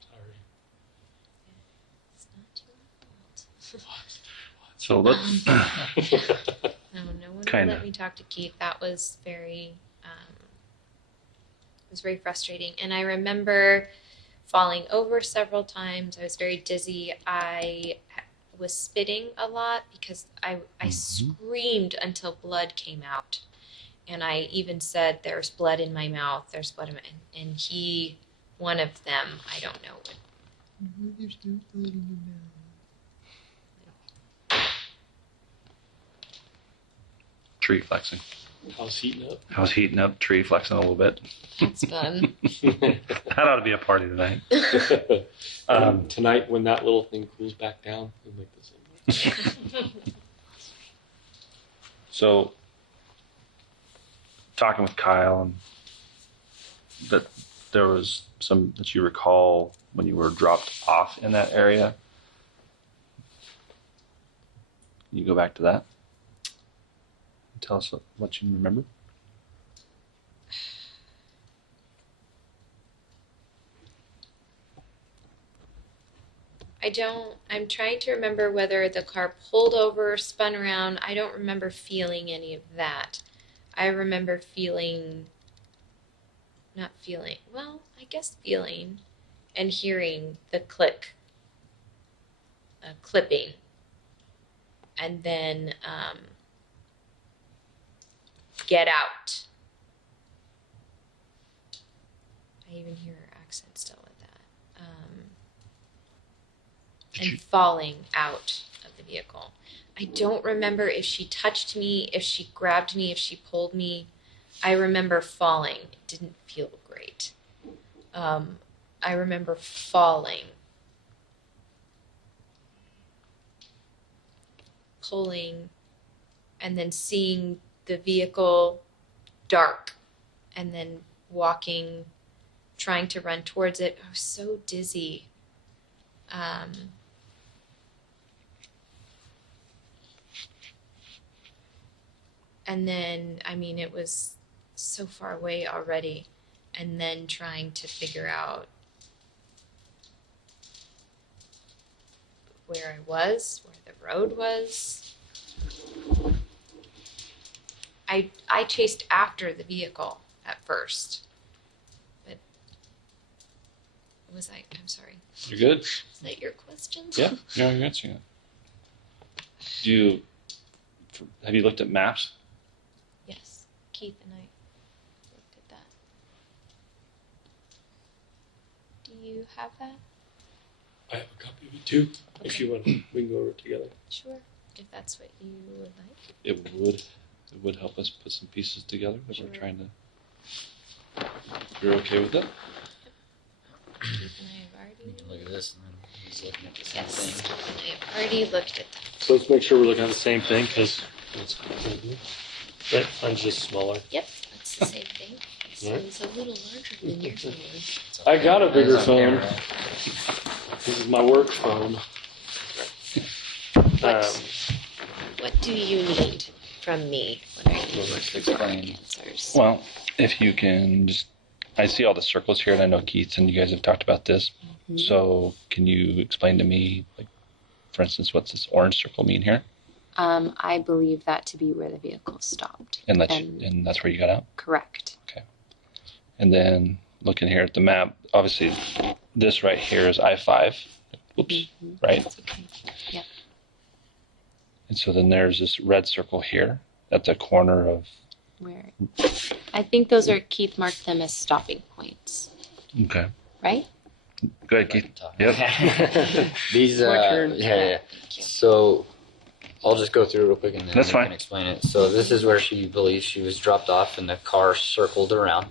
Sorry. It's not your fault. So No one Kinda. would let me talk to Keith. That was very frustrating. And I remember falling over several times. I was very dizzy. I was spitting a lot because I screamed until blood came out. And I even said, there's blood in my mouth, there's blood in my... And he, one of them, I don't know what... There's no blood in your mouth. tree flexing. House heating up. I was heating up, tree flexing a little bit. That's fun. That ought to be a party tonight. Tonight, when that little thing cools back down, we'll make this up. So, talking with Kyle, and that there was some that you recall when you were dropped off in that area. Can you go back to that? Tell us what you remember. I'm trying to remember whether the car pulled over, spun around. I don't remember feeling any of that. I remember feeling and hearing the clipping. And then, get out. I even hear her accent still with that. And falling out of the vehicle. I don't remember if she touched me, if she grabbed me, if she pulled me. I remember falling. It didn't feel great. I remember falling. Pulling, and then seeing the vehicle dark, and then walking, trying to run towards it. I was so dizzy. And then, it was so far away already, and then trying to figure out where I was, where the road was. I chased after the vehicle at first, but I'm sorry. You're good? Is that your question? Yeah, you're answering it. Have you looked at maps? Yes, Keith and I looked at that. Do you have that? I have a copy of it too. Okay. If you want, we can go over it together. Sure, if that's what you would like. It would help us put some pieces together that Sure. we're trying to... You're okay with it? Keith and I have already... You can look at this, and then he's looking at the same Yes, thing. Keith and I have already looked at that. So let's make sure we're looking at the same thing, because it's mine's just smaller. Yep, It's the same thing. This one's a little larger than your phone. I got a bigger It's on phone. camera. This is my work phone. What do you need from me? What are you Let's looking for explain. answers? Well, if you can just, I see all the circles here, and I know Keith and you guys have talked about this. So can you explain to me, like, for instance, what's this orange circle mean here? I believe that to be where the vehicle stopped. And that's where you got out? Correct. And then looking here at the map, obviously this right here is I-5. Whoops, right? That's okay. Yeah. And so then there's this red circle here at the corner of, Where? I think those are, Keith marked them as stopping points, okay. right? Go ahead, Keith. Yep. These, Your turn. yeah. So I'll just go through it real quick and then That's we fine. can explain it. So this is where she believes she was dropped off and the car circled around.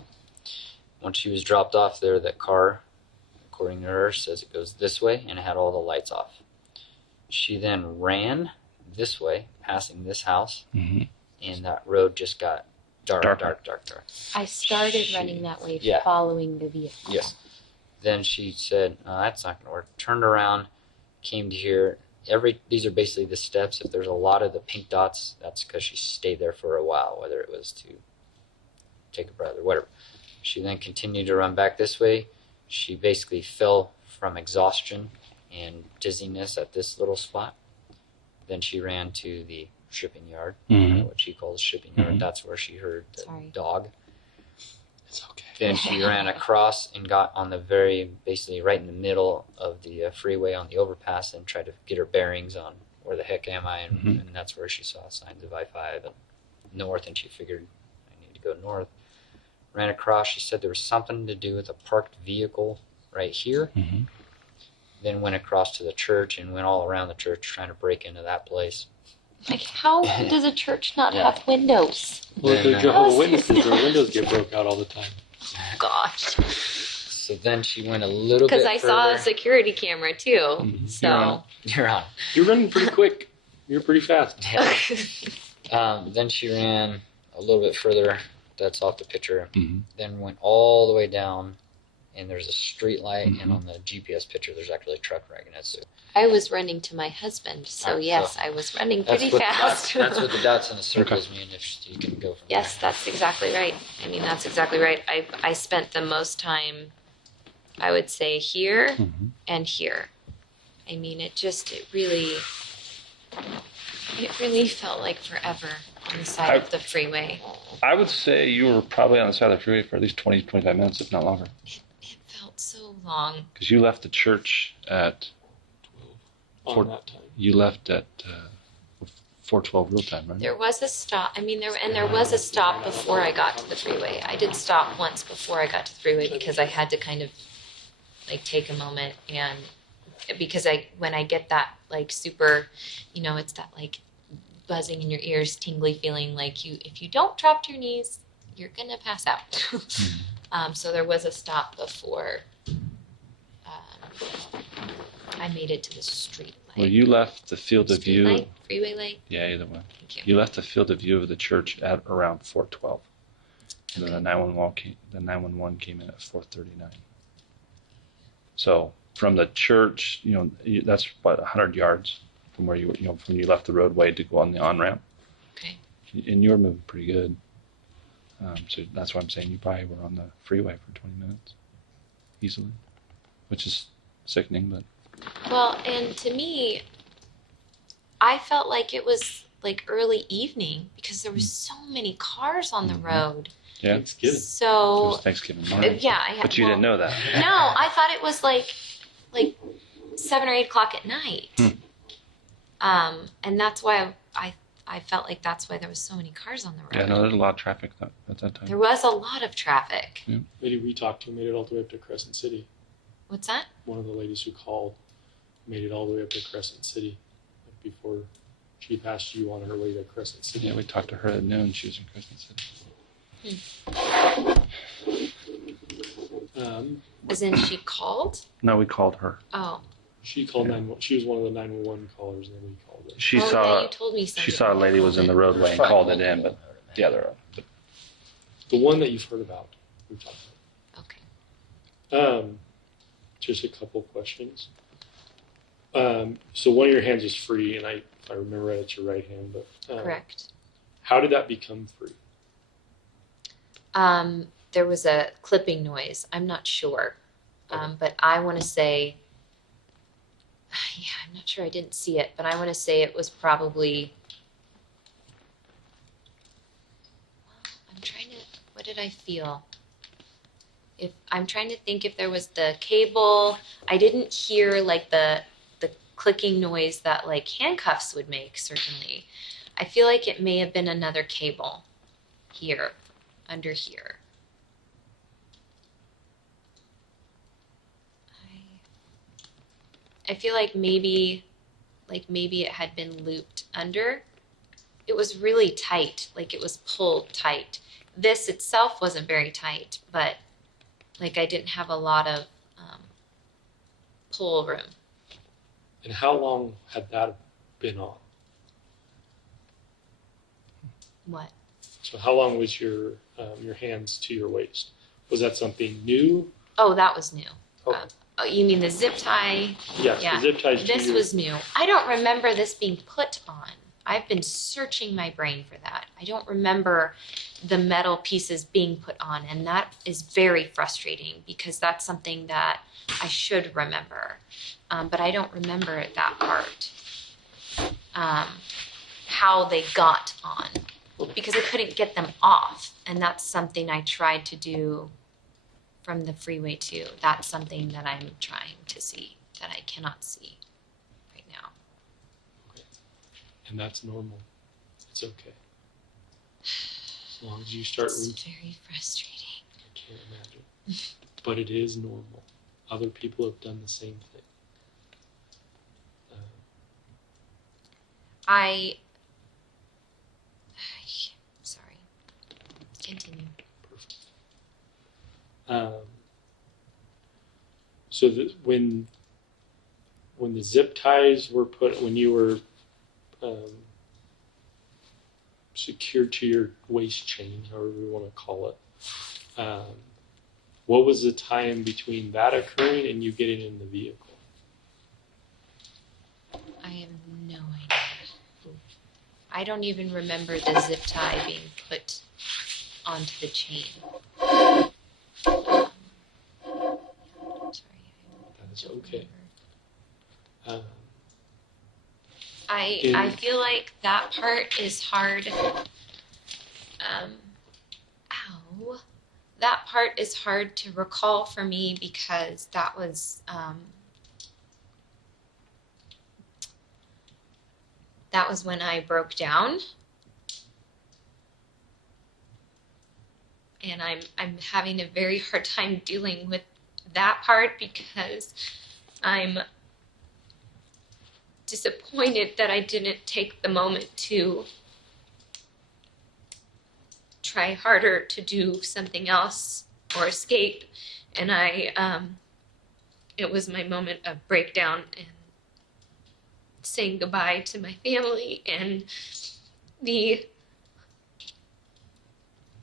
Once she was dropped off there, that car, according to her, says it goes this way and it had all the lights off. She then ran this way, passing this house, and that road just got dark. I started running that way, Yeah. following the vehicle. Yes. Then she said, that's not going to work. Turned around, came to here. These are basically the steps. If there's a lot of the pink dots, that's because she stayed there for a while, whether it was to take a breath or whatever. She then continued to run back this way. She basically fell from exhaustion and dizziness at this little spot. Then she ran to the shipping yard, what she calls shipping yard. That's where she heard the dog. It's okay. Then she ran across and got on basically right in the middle of the freeway on the overpass and tried to get her bearings on where the heck am I, and that's where she saw signs of I-5 and north, and she figured I need to go north. Ran across, she said there was something to do with a parked vehicle right here. Then went across to the church and went all around the church trying to break into that place. Like, how does a church not have windows? Well, if they're Jehovah's Witnesses, their windows get broke out all the time. Gosh. So then she went a little bit Because I saw a further. security camera too. So. You're on. You're running pretty quick. You're pretty fast. Then she ran a little bit further. That's off the picture. Then went all the way down, and there's a street light, and on the GPS picture, there's actually a truck right next to it. I was running to my husband, so yes, I was running pretty fast. That's what the dots and the circles mean, if you can go from Yes, there. that's exactly right. I mean, that's exactly right. I spent the most time, I would say, here and here. I mean, it really felt like forever on the side of the freeway. I would say you were probably on the side of the freeway for at least 20, 25 minutes, if not longer. It felt so long. Because you left the church at, On that time. you left at 4:12 real time, right? There was a stop. I mean, there was a stop before I got to the freeway. I did stop once before I got to the freeway because I had to kind of like take a moment, and because when I get that like super, it's that like buzzing in your ears, tingly feeling like if you don't drop to your knees, you're gonna pass out. So there was a stop before I made it to the street light. Well, you left the field of Street view. light? Freeway light? Yeah, either one. Thank you. You left the field of view of the church at around 4:12. And then the 911 came in at 4:39. So from the church, that's about 100 yards from where you from you left the roadway to go on the on-ramp. Okay. And you were moving pretty good. So that's why I'm saying you probably were on the freeway for 20 minutes easily, which is sickening, but. Well, and to me, I felt like it was like early evening because there was so many cars on the road. Yeah. Thanksgiving. It So was Thanksgiving morning. yeah, But you didn't know that. No, I thought it was like 7 or 8 o'clock at night. And that's why I felt like that's why there was so many cars on the road. Yeah, no, there's a lot of traffic at that time. There was a lot of traffic. Lady we talked to made it all the way up to Crescent City. What's that? One of the ladies who called made it all the way up to Crescent City before she passed you on her way to Crescent City. Yeah, we talked to her at noon. She was in Crescent City. As in she called? No, we called her. Oh. She called 911. She was one of the 911 callers, and then we called her. She Yeah, saw you told me something. she saw a lady was in the roadway and called it in, but the other. The one that you've heard about. We've talked Okay. about. Just a couple questions. So one of your hands is free, and if I remember right, it's your right hand. But Correct. How did that become free? There was a clipping noise. I'm not sure. But I want to say, I'm not sure. I didn't see it, but I want to say it was probably, what did I feel? If I'm trying to think if there was the cable, I didn't hear like the clicking noise that like handcuffs would make, certainly. I feel like it may have been another cable here, under here. I feel like maybe it had been looped under. It was really tight, like it was pulled tight. This itself wasn't very tight, but like I didn't have a lot of pull room. And how long had that been on? What? So how long was your hands to your waist? Was that something new? Oh, that was new. Okay. Oh, you mean the zip tie? Yes, Yeah. the zip ties. This was new. I don't remember this being put on. I've been searching my brain for that. I don't remember the metal pieces being put on, and that is very frustrating because that's something that I should remember. But I don't remember that part. How they got on. Because I couldn't get them off, and that's something I tried to do from the freeway too. That's something that I'm trying to see that I cannot see right now. Okay. And that's normal. It's okay. As long as you start It's very frustrating. I can't imagine. But it is normal. Other people have done the same thing. Sorry. Continue. Perfect. So when the zip ties were put, when you were secured to your waist chain, however you want to call it, what was the time between that occurring and you getting in the vehicle? I have no idea. I don't even remember the zip tie being put onto the chain. Sorry. That is okay. I feel like that part is hard. That part is hard to recall for me because that was when I broke down. And I'm having a very hard time dealing with that part because I'm disappointed that I didn't take the moment to try harder to do something else or escape. And it was my moment of breakdown and saying goodbye to my family, and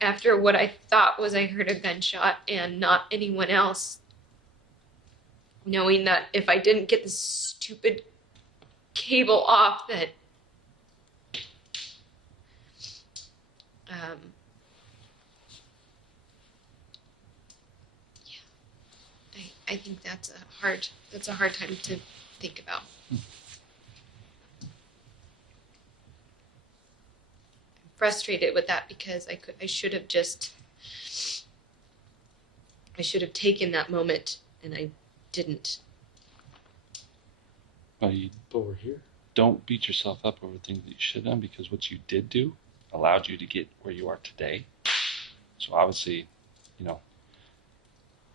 after what I thought was I heard a gunshot and not anyone else, knowing that if I didn't get this stupid cable off, that I think that's a hard time to think about. I'm frustrated with that because I should have taken that moment, and I didn't. But we're here. don't beat yourself up over things that you should have done, because what you did do allowed you to get where you are today. So obviously,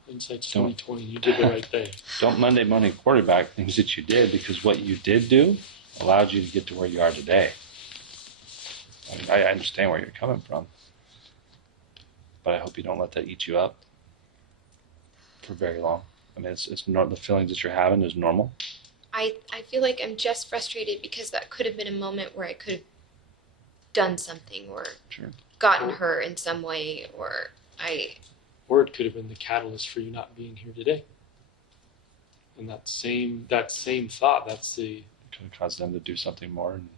Hindsight's 20/20. You did the right thing. don't Monday morning quarterback things that you did, because what you did do allowed you to get to where you are today. I understand where you're coming from, but I hope you don't let that eat you up for very long. I mean, the feelings that you're having is normal. I feel like I'm just frustrated because that could have been a moment where I could have done something or Sure. gotten her in some way, or Or it could have been the catalyst for you not being here today. And that same thought, that's the Could have caused them to do something more and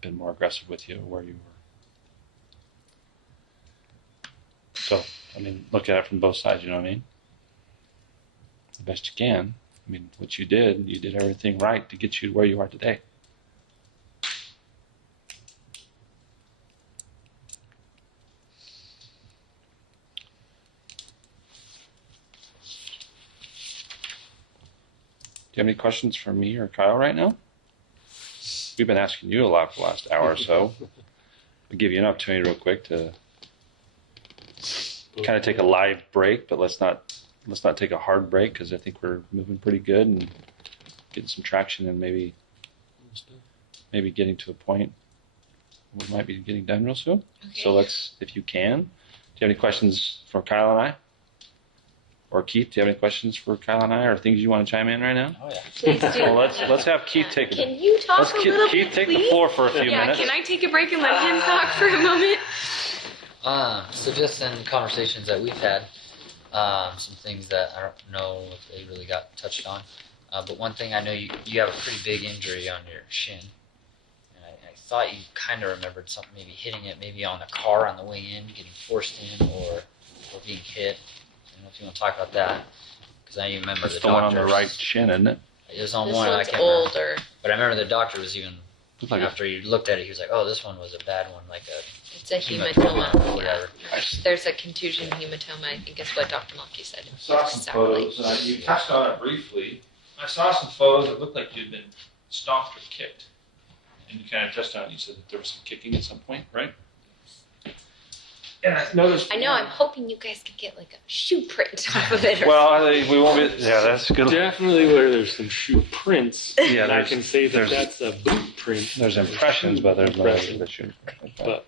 been more aggressive with you where you were. So, I mean, look at it from both sides, you know what I mean? The best you can. I mean, what you did everything right to get you where you are today. Do you have any questions for me or Kyle right now? We've been asking you a lot for the last hour or so. I'll give you an opportunity real quick to kind of take a live break, but let's not take a hard break because I think we're moving pretty good and getting some traction and maybe getting to a point we might be getting done real soon. Okay. So if you can, do you have any questions for Kyle and I? Or Keith, do you have any questions for Kyle and I, or things you want to chime in right now? Oh yeah. please do. Well, let's have Keith take it. Can you talk a little Keith bit, take please? the floor for a few Yeah, minutes. can I take a break and let him talk for a moment? So just in conversations that we've had, some things that I don't know if they really got touched on. But one thing I know, you have a pretty big injury on your shin. And I thought you kind of remembered something, maybe hitting it, maybe on the car on the way in, getting forced in, or being hit. I don't know if you want to talk about that, because I remember It's the the one on doctor. the right shin, isn't it? It was on This one, I one's can't remember. older. But I remember the doctor was even, Looks like after he looked at it, he was like, oh, this one was a bad one, like a It's a hematoma hematoma. or whatever. There's a contusion hematoma, I think is what Dr. Mulkey said. I saw some Exactly. photos, and you touched on it briefly. I saw some photos that looked like you'd been stomped or kicked. And you kind of touched on it. You said that there was some kicking at some point, right? And I noticed. I know, I'm hoping you guys could get like a shoe print off of it. Or Well, I think we won't be. Yeah, that's good. definitely where there's some shoe prints. Yeah, and I there's- can say that there's- that's a boot print. There's impressions, but there's no Impression. issue. But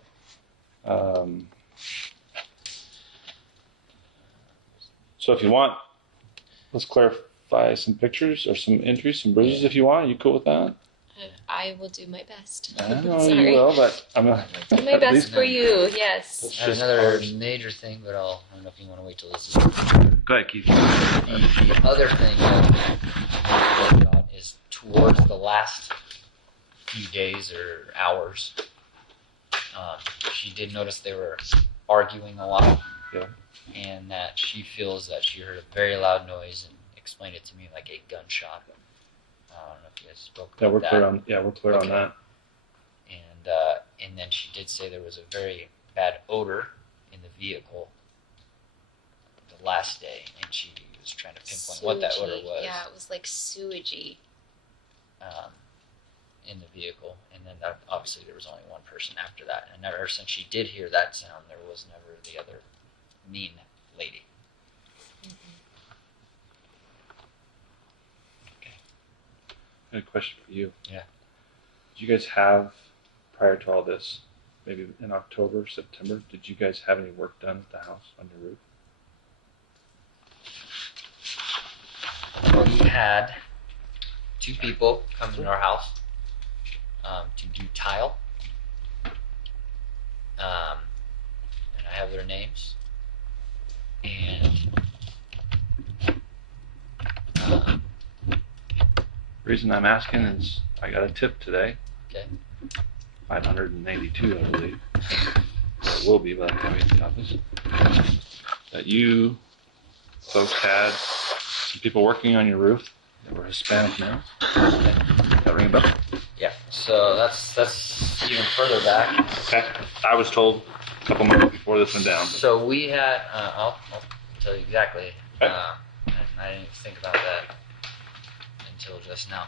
So if you want, let's clarify some pictures or some injuries, some bruises if you want. You cool with that? I will do my best. I know Sorry. you will, but I'm not. Do my best for you, yes. I have another major thing, but I don't know if you want to wait till this is. Go ahead, Keith. The other thing that I thought about is towards the last few days or hours, she did notice they were arguing a lot. Yeah. And that she feels that she heard a very loud noise and explained it to me like a gunshot. I don't know if you guys spoke about Yeah, we're that. clear on. Yeah, we're clear on Okay. that. And then she did say there was a very bad odor in the vehicle the last day, and she was trying to pinpoint what that odor Sewagey. was. Yeah, it was like sewagey. In the vehicle, and then obviously there was only one person after that, and ever since she did hear that sound, there was never the other mean lady. I got a question for you. Yeah. Did you guys have, prior to all this, maybe in October, September, did you guys have any work done at the house on your roof? We had two people come to our house to do tile, and I have their names. And The reason I'm asking is I got a tip today. Okay. 582, I believe. Or it will be by the time we get to the office. That you folks had some people working on your roof that were Hispanic males. That ring a bell? yeah, so that's even further back. Okay. I was told a couple months before this went down. So we had, I'll tell you exactly. Okay. And I didn't even think about that until just now.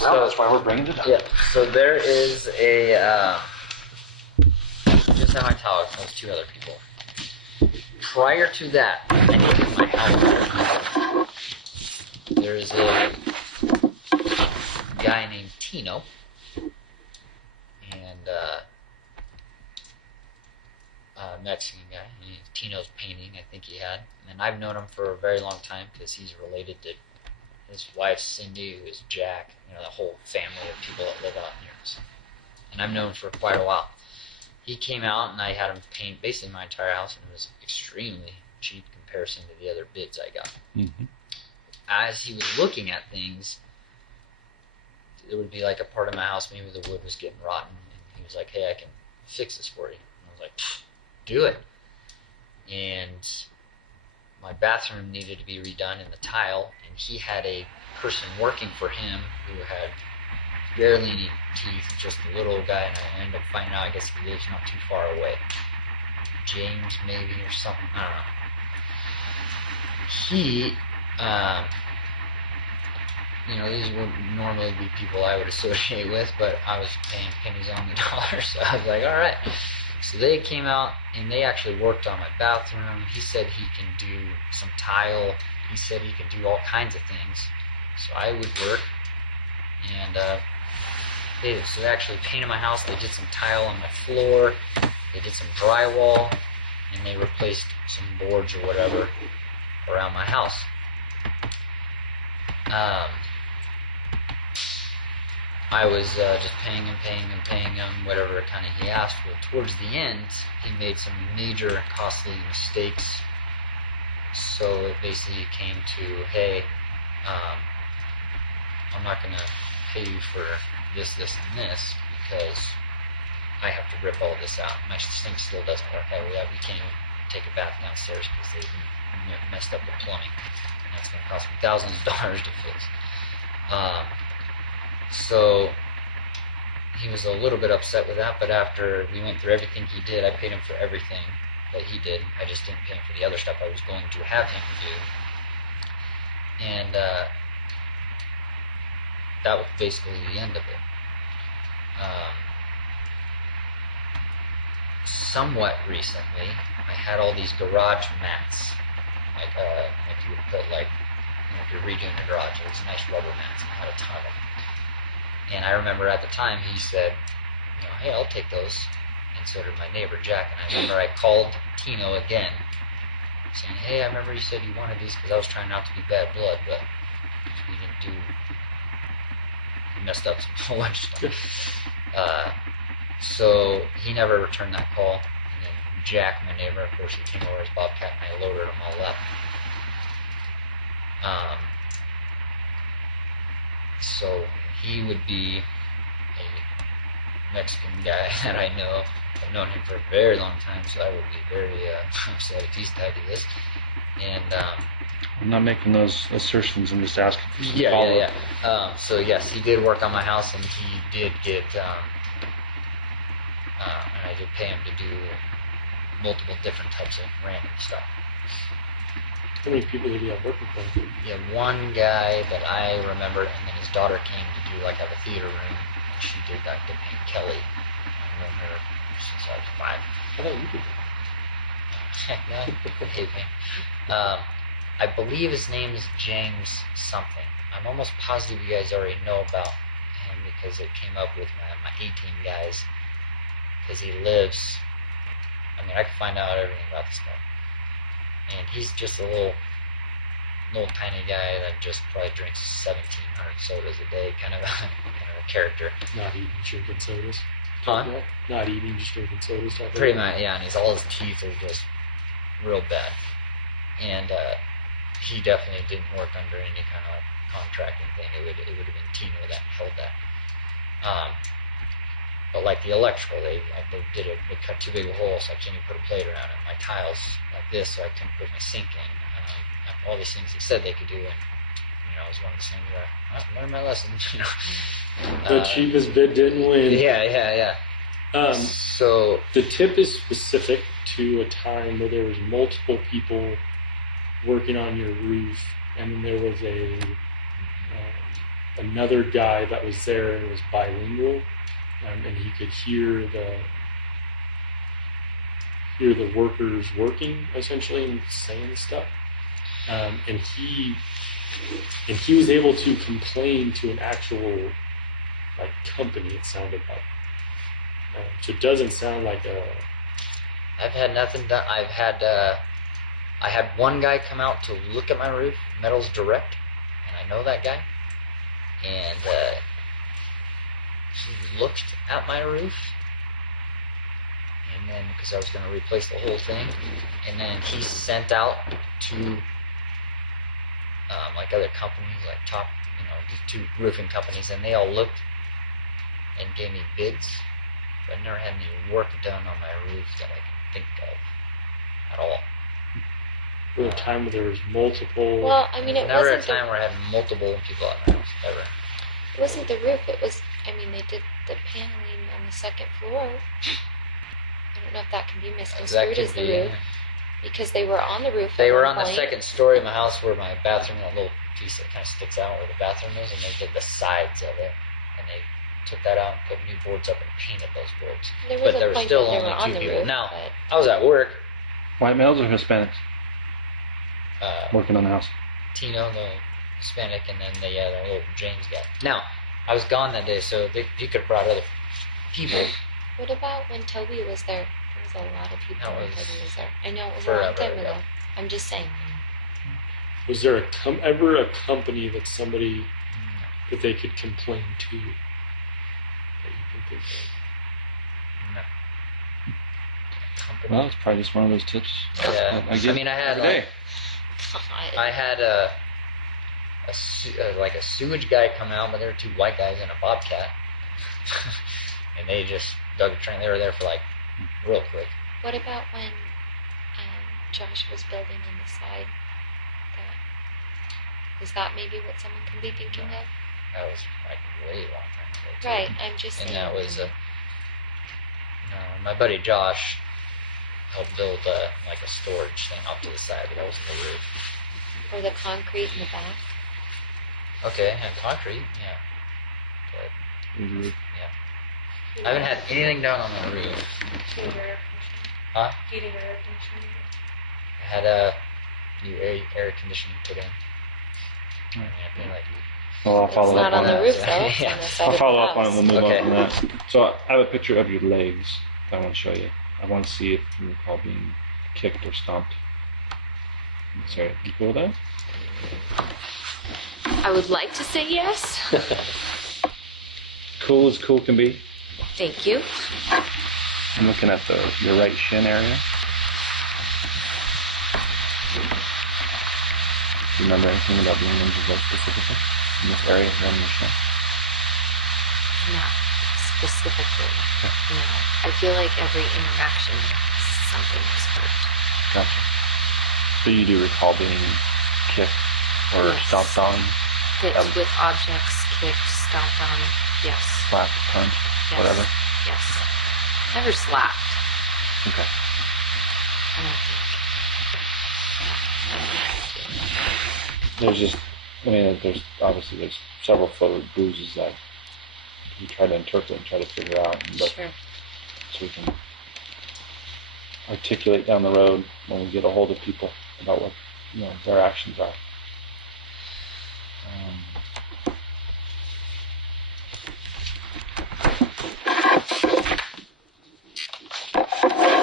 Well, that's why we're bringing it up. Yeah, so there is a, just at my tower, there's two other people. Prior to that, I needed my house. There is a guy named Tino, and Mexican guy. Tino's painting, I think he had. And I've known him for a very long time because he's related to his wife Cindy, who is Jack, the whole family of people that live out here. And I've known him for quite a while. he came out and I had him paint basically my entire house, and it was extremely cheap in comparison to the other bids I got. Mm-hmm. As he was looking at things, there would be like a part of my house, maybe the wood was getting rotten, and he was like, "Hey, I can fix this for you." And I was like, "Do it." And my bathroom needed to be redone in the tile, and he had a person working for him who had barely any teeth, just a little guy, and I ended up finding out I guess he lives not too far away. James maybe or something, I don't know. He, these would normally be people I would associate with, but I was paying pennies on the dollar, so I was like, all right. So they came out and they actually worked on my bathroom. He said he can do some tile. He said he could do all kinds of things. So I would work, and so they actually painted my house. They did some tile on my floor. They did some drywall, and they replaced some boards or whatever around my house. I was just paying him whatever kind of he asked for. Towards the end, he made some major costly mistakes. So it basically came to, hey, I'm not going to pay you for this, and this, because I have to rip all this out. My sink still doesn't work. We can't even take a bath downstairs because they've messed up the plumbing. And that's going to cost me thousands of dollars to fix. So he was a little bit upset with that, but after we went through everything he did, I paid him for everything that he did. I just didn't pay him for the other stuff I was going to have him do. And that was basically the end of it. Somewhat recently, I had all these garage mats, like you would put if you're redoing your garage, it's nice rubber mats, and I had a ton of them. And I remember at the time he said, hey, I'll take those, and so did my neighbor Jack. And I remember I called Tino again, saying, hey, I remember you said you wanted these because I was trying not to be bad blood, but we messed up a whole bunch of stuff. So he never returned that call. And then Jack, my neighbor, of course, he came over his Bobcat, and I loaded them all up. So he would be a Mexican guy that I know. I've known him for a very long time, so I would be very upset if he's tied to this. And I'm not making those assertions. I'm just asking for some follow-up. So yes, he did work on my house, and he did get, and I did pay him to do multiple different types of random stuff. How many people did you have working for him? Yeah, one guy that I remember, and then his daughter came to do like at the theater room, and she did like the paint Kelly. I've known her since I was 5. I thought you did. Heck no, I hate paint. I believe his name is James something. I'm almost positive you guys already know about him because it came up with my 18 guys. Because he lives, I can find out everything about this guy. And he's just a little tiny guy that just probably drinks 1,700 sodas a day, kind of a character. Not eating, drinking sodas. Huh? Not eating, just drinking sodas. Pretty much, yeah. And all his teeth are just real bad. And he definitely didn't work under any kind of contracting thing. It would have been Tino that held that. But like the electrical, they cut too big a hole, so I can't even put a plate around it. My tiles like this, so I couldn't put my sink in. All these things they said they could do, and it was one of those things where I learned my lesson. The cheapest bid didn't win. Yeah. So the tip is specific to a time where there was multiple people working on your roof, and then there was another guy that was there and was bilingual. And he could hear the workers working essentially and saying stuff, and he was able to complain to an actual company. It sounded like so it doesn't sound like a. I've had nothing done. I had one guy come out to look at my roof, Metals Direct, and I know that guy, and. He looked at my roof, because I was going to replace the whole thing. And then he sent out to like other companies, like these 2 roofing companies, and they all looked and gave me bids. But I never had any work done on my roof that I can think of at all. For a time where there was multiple. Well, I mean, it Never wasn't a time where I had multiple people at my house, ever. it wasn't the roof. It was. I mean, they did the paneling on the 2nd floor. I don't know if that can be That misconstrued could as the be, roof because they were on the roof. They at were one on the point. 2nd story of my house where my bathroom, a little piece that kind of sticks out where the bathroom is, and they did the sides of it, and they took that out and put new boards up and painted those boards. There was But there a were point still that they were only on 2 the people. roof. Now, But I was at work. White males or Hispanics working on the house? Tino, the Hispanic, and then the little James guy. Now, I was gone that day, so you could have brought other people. what about when Toby was there? There was a lot of people That when was Toby was there. I know it was a long forever time ago. ago. I'm just saying. Was there ever a company that somebody that they could complain to that you can think of? No. Company. Well, it's probably just one of those tips. Yeah. I get I had every day. I had a sewage guy come out, but there were 2 white guys and a bobcat, and they just dug a drain. They were there for like real quick. What about when Josh was building on the side? Is that maybe what someone can be thinking of? That was like way long time ago. Too. Right, I'm just saying. And that was my buddy Josh helped build like a storage thing off to the side, but that wasn't the roof. Or the concrete in the back. Okay, and concrete, yeah. But Mhm. I haven't had anything done on the roof. Heating or air conditioning? Huh? Heating or air conditioning? I had a new air conditioning put in. Right. And like, Well, I'll follow It's not up on on the that. roof though. It's Yeah. on the side I'll of follow the up on it house. and we'll move Okay. on from that. So I have a picture of your legs that I want to show you. I want to see if you recall being kicked or stomped. Sorry, you cool with that? I would like to say yes. Cool as cool can be. Thank you. I'm looking at your right shin area. Do you remember anything about being injured there specifically? In this area here on your shin? Not specifically. No. I feel like every interaction, something was hurt. Gotcha. So you do recall being kicked or Yes. stomped on, Hit with objects, kicked, stomped on. Yes. slapped, punched, Yes. whatever? Yes. Never slapped. Okay. I don't think. There's there's several photo bruises that we try to interpret and try to figure out, but Sure. so we can articulate down the road when we get a hold of people about what their actions are.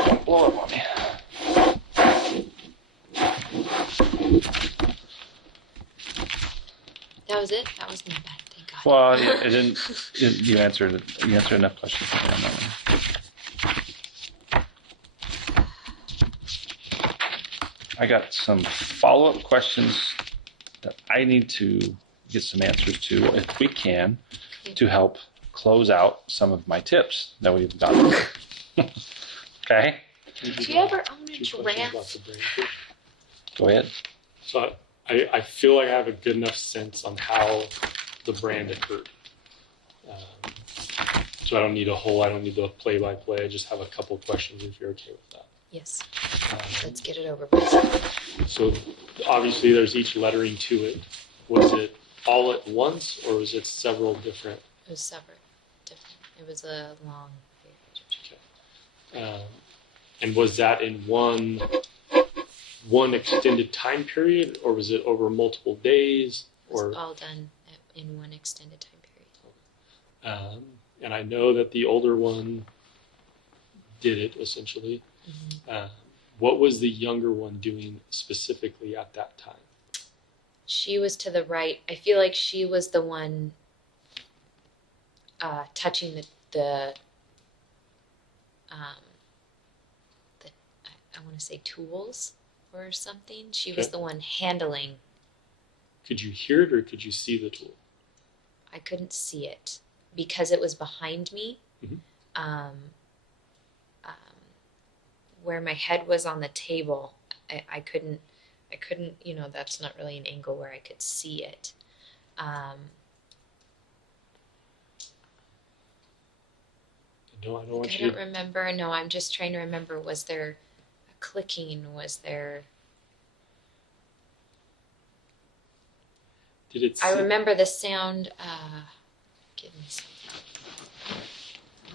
Don't blow up on me. That was it? That was not bad. Thank God. Well, it didn't. You answered enough questions on that one. I got some follow-up questions that I need to get some answers to, if we can, to help close out some of my tips that we've gotten. Okay? Do you ever own a Two questions about giraffe? the brain first. Go ahead. So I feel like I have a good enough sense on how the brand occurred. So I don't need the play-by-play. I just have a couple questions if you're okay with that. Yes. Um, Let's get it over with. So obviously there's each lettering to it. Was it all at once or was it several different? It was separate. Different. It was a long page. And was that in one extended time period or was it over multiple days? It was Or all done in one extended time period. and I know that the older one did it essentially. Mm-hmm. What was the younger one doing specifically at that time? She was to the right. I feel like she was the one touching the I want to say tools or something. She was the one handling. Could you hear it or could you see the tool? I couldn't see it because it was behind me. Mhm. Where my head was on the table, I couldn't, that's not really an angle where I could see it. No, I don't want I you don't remember. No, I'm just trying to remember. Was there a clicking? Was there? Did it? I remember the sound. Give me something.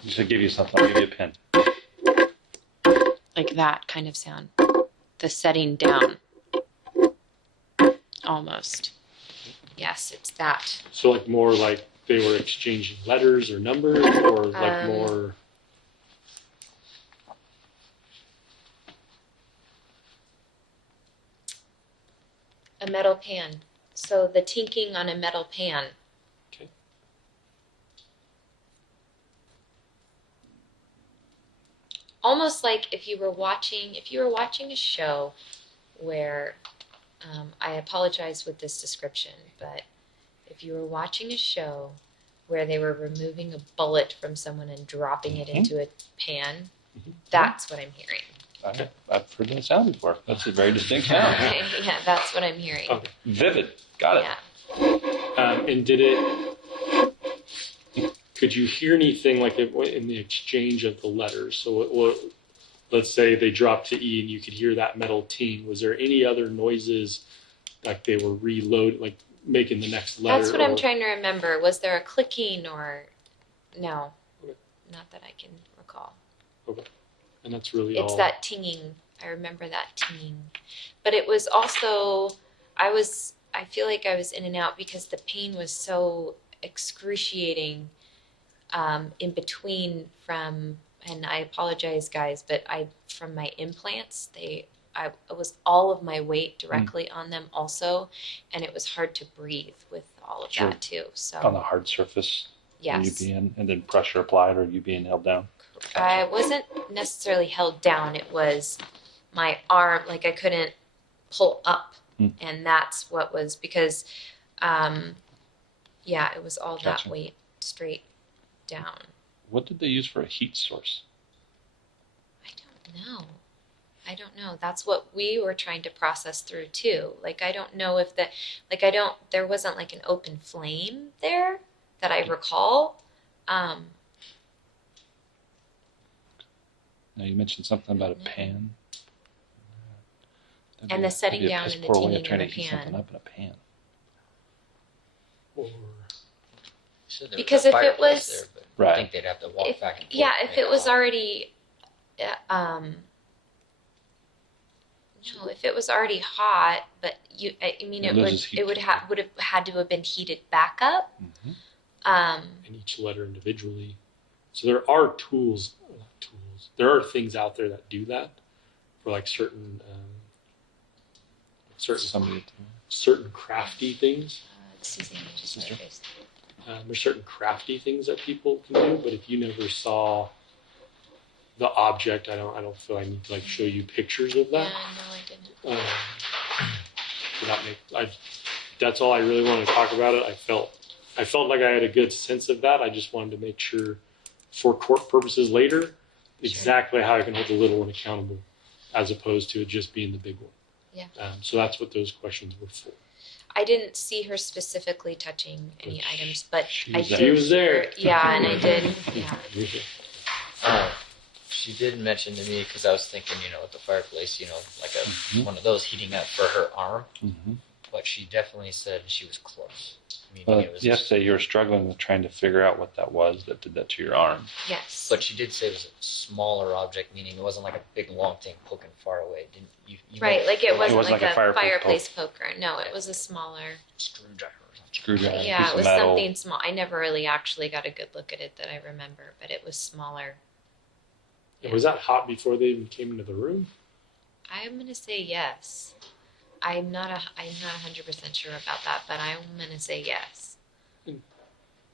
You should give you something. I'll give you a pen. Like that kind of sound. The setting down. Almost. Yes, it's that. So like more like they were exchanging letters or numbers, or like more. A metal pan. So the tinking on a metal pan. Okay. Almost like if you were watching a show where, I apologize with this description, but if you were watching a show where they were removing a bullet from someone and dropping it into a pan, that's what I'm hearing. I've heard that sound before. That's a very distinct sound. Yeah, that's what I'm hearing. Okay. Vivid. Got it. Yeah. And did it? Could you hear anything like in the exchange of the letters? So let's say they dropped to E and you could hear that metal ting. Was there any other noises, like they were like making the next letter? That's what I'm trying to remember. Was there a clicking or no? Okay. Not that I can recall. Okay. And that's really It's all. that tinging. I remember that tinging. But it was also, I feel like I was in and out because the pain was so excruciating in between and I apologize guys, but from my implants, it was all of my weight directly on them also, and it was hard to breathe with all of that too. So On the hard surface. yes. You being, and then pressure applied, or you being held down. I wasn't necessarily held down. It was my arm, like I couldn't pull up. And that's what was because, it was all Gotcha. that weight straight down. What did they use for a heat source? I don't know. That's what we were trying to process through too. Like, I don't know if there wasn't like an open flame there that I recall. Now you mentioned something about a No. pan. And the setting That'd be a down piss and the poor way tinging of trying in to the heat pan. something up in a pan. Or Said there Because was a if it fireplace was- there, but Right. I think they'd have to walk back and forth. Yeah, to if make it was hot. already, if it was already hot, but It loses heat. it would have had to have been heated back up. Mm-hmm. and each letter individually. So there are tools. Not tools. There are things out there that do that for like certain Somebody. certain crafty things. Excuse me, just Sister. my face. There's certain crafty things that people can do, but if you never saw the object, I don't feel I need to like show you pictures of Yeah, that. no, I didn't. That's all I really wanted to talk about it. I felt like I had a good sense of that. I just wanted to make sure for court purposes later, exactly how I can hold the little one accountable as opposed to it just being the big one. Yeah. So that's what those questions were for. I didn't see her specifically touching any items, but I was did. there. She was there. hear- Yeah, and I did. Yeah. She did mention to me, because I was thinking, at the fireplace, like one of those heating up for her arm. Mm-hmm. But she definitely said she was close. Meaning it was. Yesterday you were struggling with trying to figure out what that was that did that to your arm. Yes. But she did say it was a smaller object, meaning it wasn't like a big long thing poking far away. Didn't you? Right, like it wasn't wasn't like like a a fireplace fireplace poker. No, it was a smaller. Screwdriver or something. Screwdriver. Yeah, piece it of was metal. something small. I never really actually got a good look at it that I remember, but it was smaller. And was that hot before they even came into the room? I'm gonna say yes. I'm not 100% sure about that, but I'm gonna say yes.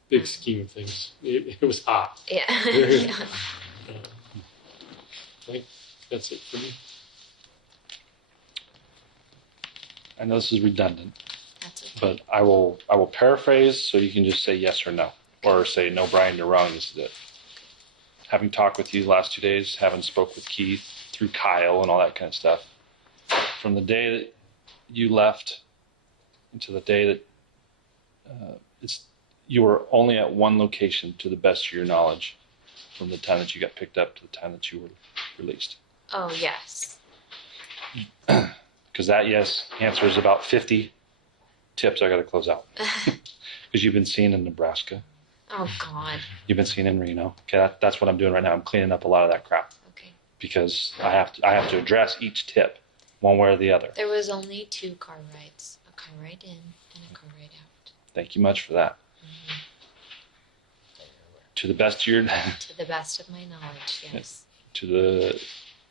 Big scheme of things, it was hot. Yeah. Yeah. I think that's it for me. I know this is redundant, That's okay. but I will paraphrase so you can just say yes or no, or say no, Brian, you're wrong. This is it. Having talked with you the last 2 days, having spoke with Keith through Kyle and all that kind of stuff, from the day that you left into the day that you were only at one location to the best of your knowledge, from the time that you got picked up to the time that you were released. Oh, yes. Because that yes answer is about 50 tips I got to close out. Because you've been seen in Nebraska. Oh, God. You've been seen in Reno. Okay, that's what I'm doing right now. I'm cleaning up a lot of that crap. Okay. Because I have to address each tip, one way or the other. There was only 2 car rides. A car ride in and a car ride out. Thank you much for that. Mm-hmm. To the best of your... To the best of my knowledge, yes.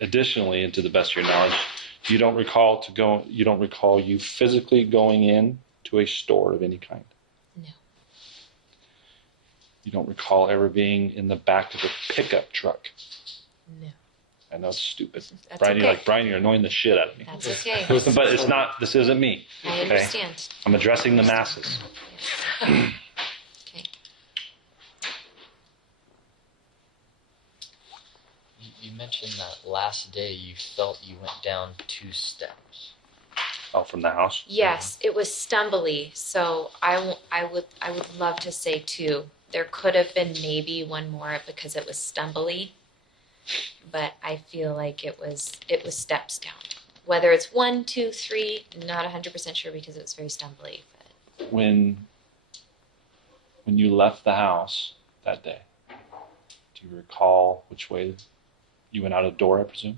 Additionally, and to the best of your knowledge, you don't recall you physically going in to a store of any kind. No. You don't recall ever being in the back of a pickup truck. No. I know it's stupid. That's Brian, okay. Brian, you're annoying the shit out of me. That's okay. But it's not. This isn't me. I understand. I'm addressing the masses. Yes. Okay. You mentioned that last day you felt you went down 2 steps. Oh, from the house. Yes, it was stumbly. So I would love to say 2. There could have been maybe one more because it was stumbly, but I feel like it was steps down. Whether it's 1, 2, 3, not 100% sure because it was very stumbly. But When you left the house that day, do you recall which way you went out of the door? I presume.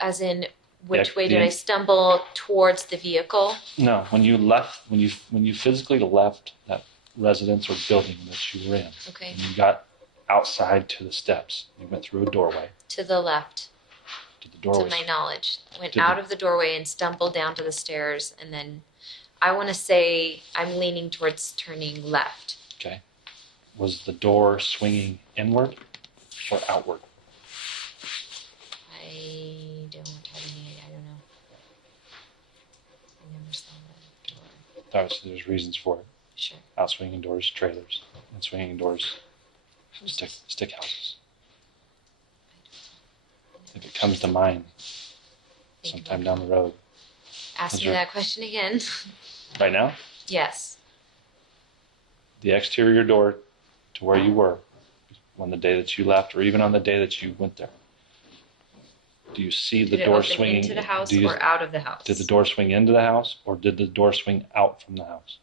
As in, which Yeah, way did I stumble towards the vehicle? No, when you physically left that residence or building that you were in, Okay. and you got outside to the steps, you went through a doorway. To the left, To the doorway. to my knowledge. Went To out the- of the doorway and stumbled down to the stairs, and then I want to say I'm leaning towards turning left. Okay. Was the door swinging inward or outward? I don't have any idea. I don't know. I never saw the door. Obviously, there's reasons for it. Sure. Out swinging doors, trailers, and swinging doors, stick houses. If it comes to mind, sometime down the road. Ask That's me right. that question again. Right now, Yes. the exterior door to where you were on the day that you left, or even on the day that you went there. Do you see the Did it door open swinging into the house do you- or out of the house? Did the door swing into the house, or did the door swing out from the house?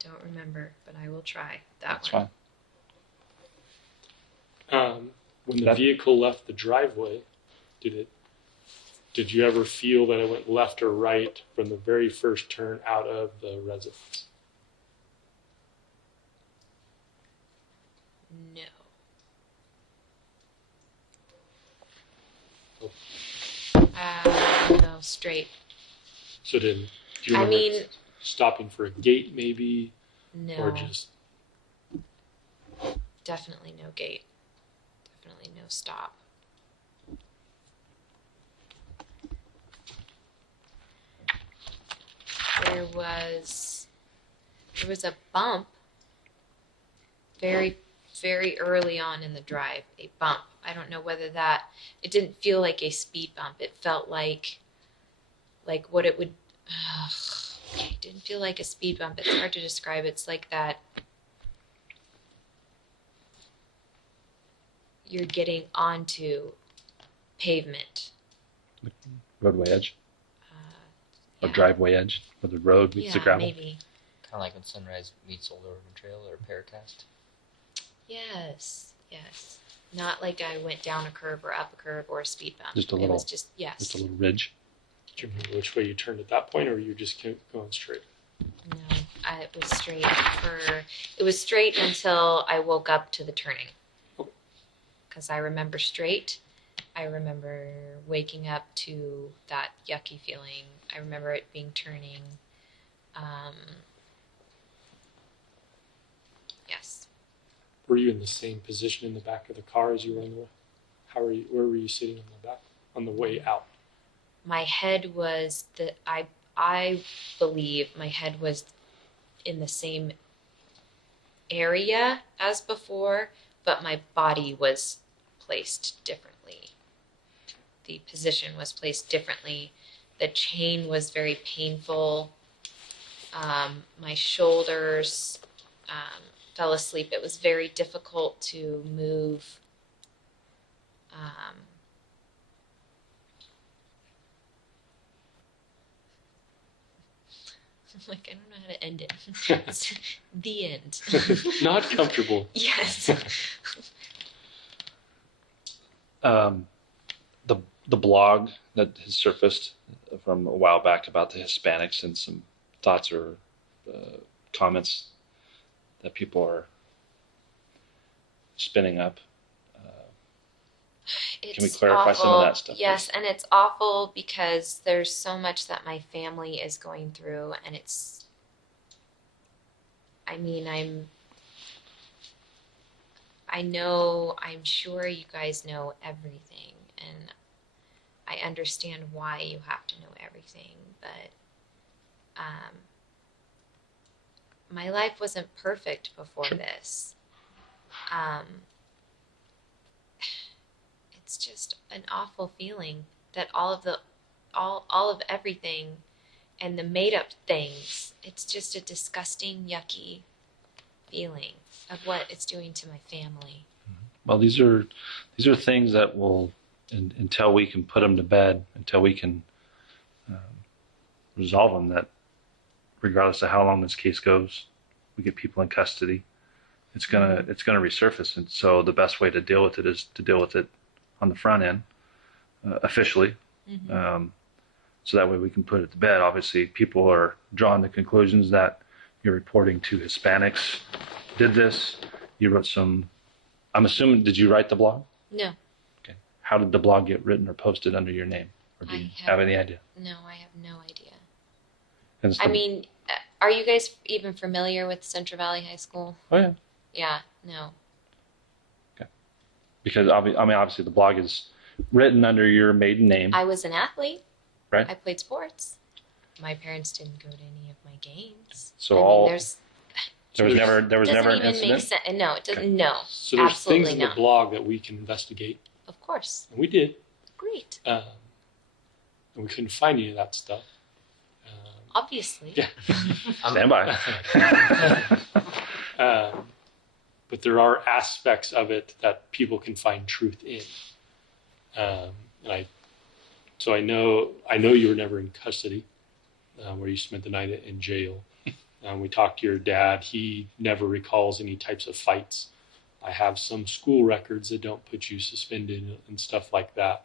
Don't remember, but I will try that That's one. fine. When the That- vehicle left the driveway, did you ever feel that it went left or right from the very first turn out of the residence? No. No, straight. So do you I remember mean, stopping for a gate maybe, no. or just Definitely no gate. Definitely no stop. There was a bump very, very early on in the drive. A bump. I don't know whether it didn't feel like a speed bump. It felt like what it would. It didn't feel like a speed bump. It's hard to describe. It's like that. You're getting onto pavement. Roadway edge, or Yeah. driveway edge, where the road meets the Yeah, gravel. maybe. Kind of like when Sunrise meets Old Oregon Trail or Paracast. Yes, yes. Not like I went down a curb or up a curb or a speed bump. Just a It little- was just, yes. Just a little ridge. do you remember which way you turned at that point, or you just kept going straight? No, it was straight it was straight until I woke up to the turning. Because I remember straight. I remember waking up to that yucky feeling. I remember it being turning. Yes. Were you in the same position in the back of the car as you were on the way? Where were you sitting on the back on the way out? my head was I believe my head was in the same area as before, but my body was placed differently. The position was placed differently. The chain was very painful. My shoulders fell asleep. It was very difficult to move. Like, I don't know how to end it. It's the end. Not comfortable. Yes. The blog that has surfaced from a while back about the Hispanics and some thoughts or comments that people are spinning up. Can we clarify awful. some of that stuff? Yes, and it's awful because there's so much that my family is going through, and it's, I mean, I'm sure you guys know everything, and I understand why you have to know everything, but my life wasn't perfect before this. It's just an awful feeling that all of everything and the made up things, it's just a disgusting, yucky feeling of what it's doing to my family. Well, these are things that will, until we can put them to bed, until we can resolve them, that regardless of how long this case goes, we get people in custody, it's gonna resurface. And so the best way to deal with it is to deal with it on the front end, officially. So that way we can put it to bed. Obviously, people are drawing the conclusions that you're reporting to Hispanics did this. You wrote some, I'm assuming, did you write the blog? No. Okay. How did the blog get written or posted under your name? Or do you have any idea? No, I have no idea. I mean, are you guys even familiar with Central Valley High School? Oh, yeah. Yeah, no. Because, obviously, the blog is written under your maiden name. I was an athlete. Right. I played sports. My parents didn't go to any of my games. So there was never an even incident? make sense. No, it doesn't. No, So there's absolutely things in not. the blog that we can investigate, Of course. and we did. Great. And we couldn't find any of that stuff. Obviously. Yeah. Stand by. But there are aspects of it that people can find truth in. So I know you were never in custody, where you spent the night in jail. We talked to your dad. He never recalls any types of fights. I have some school records that don't put you suspended and stuff like that.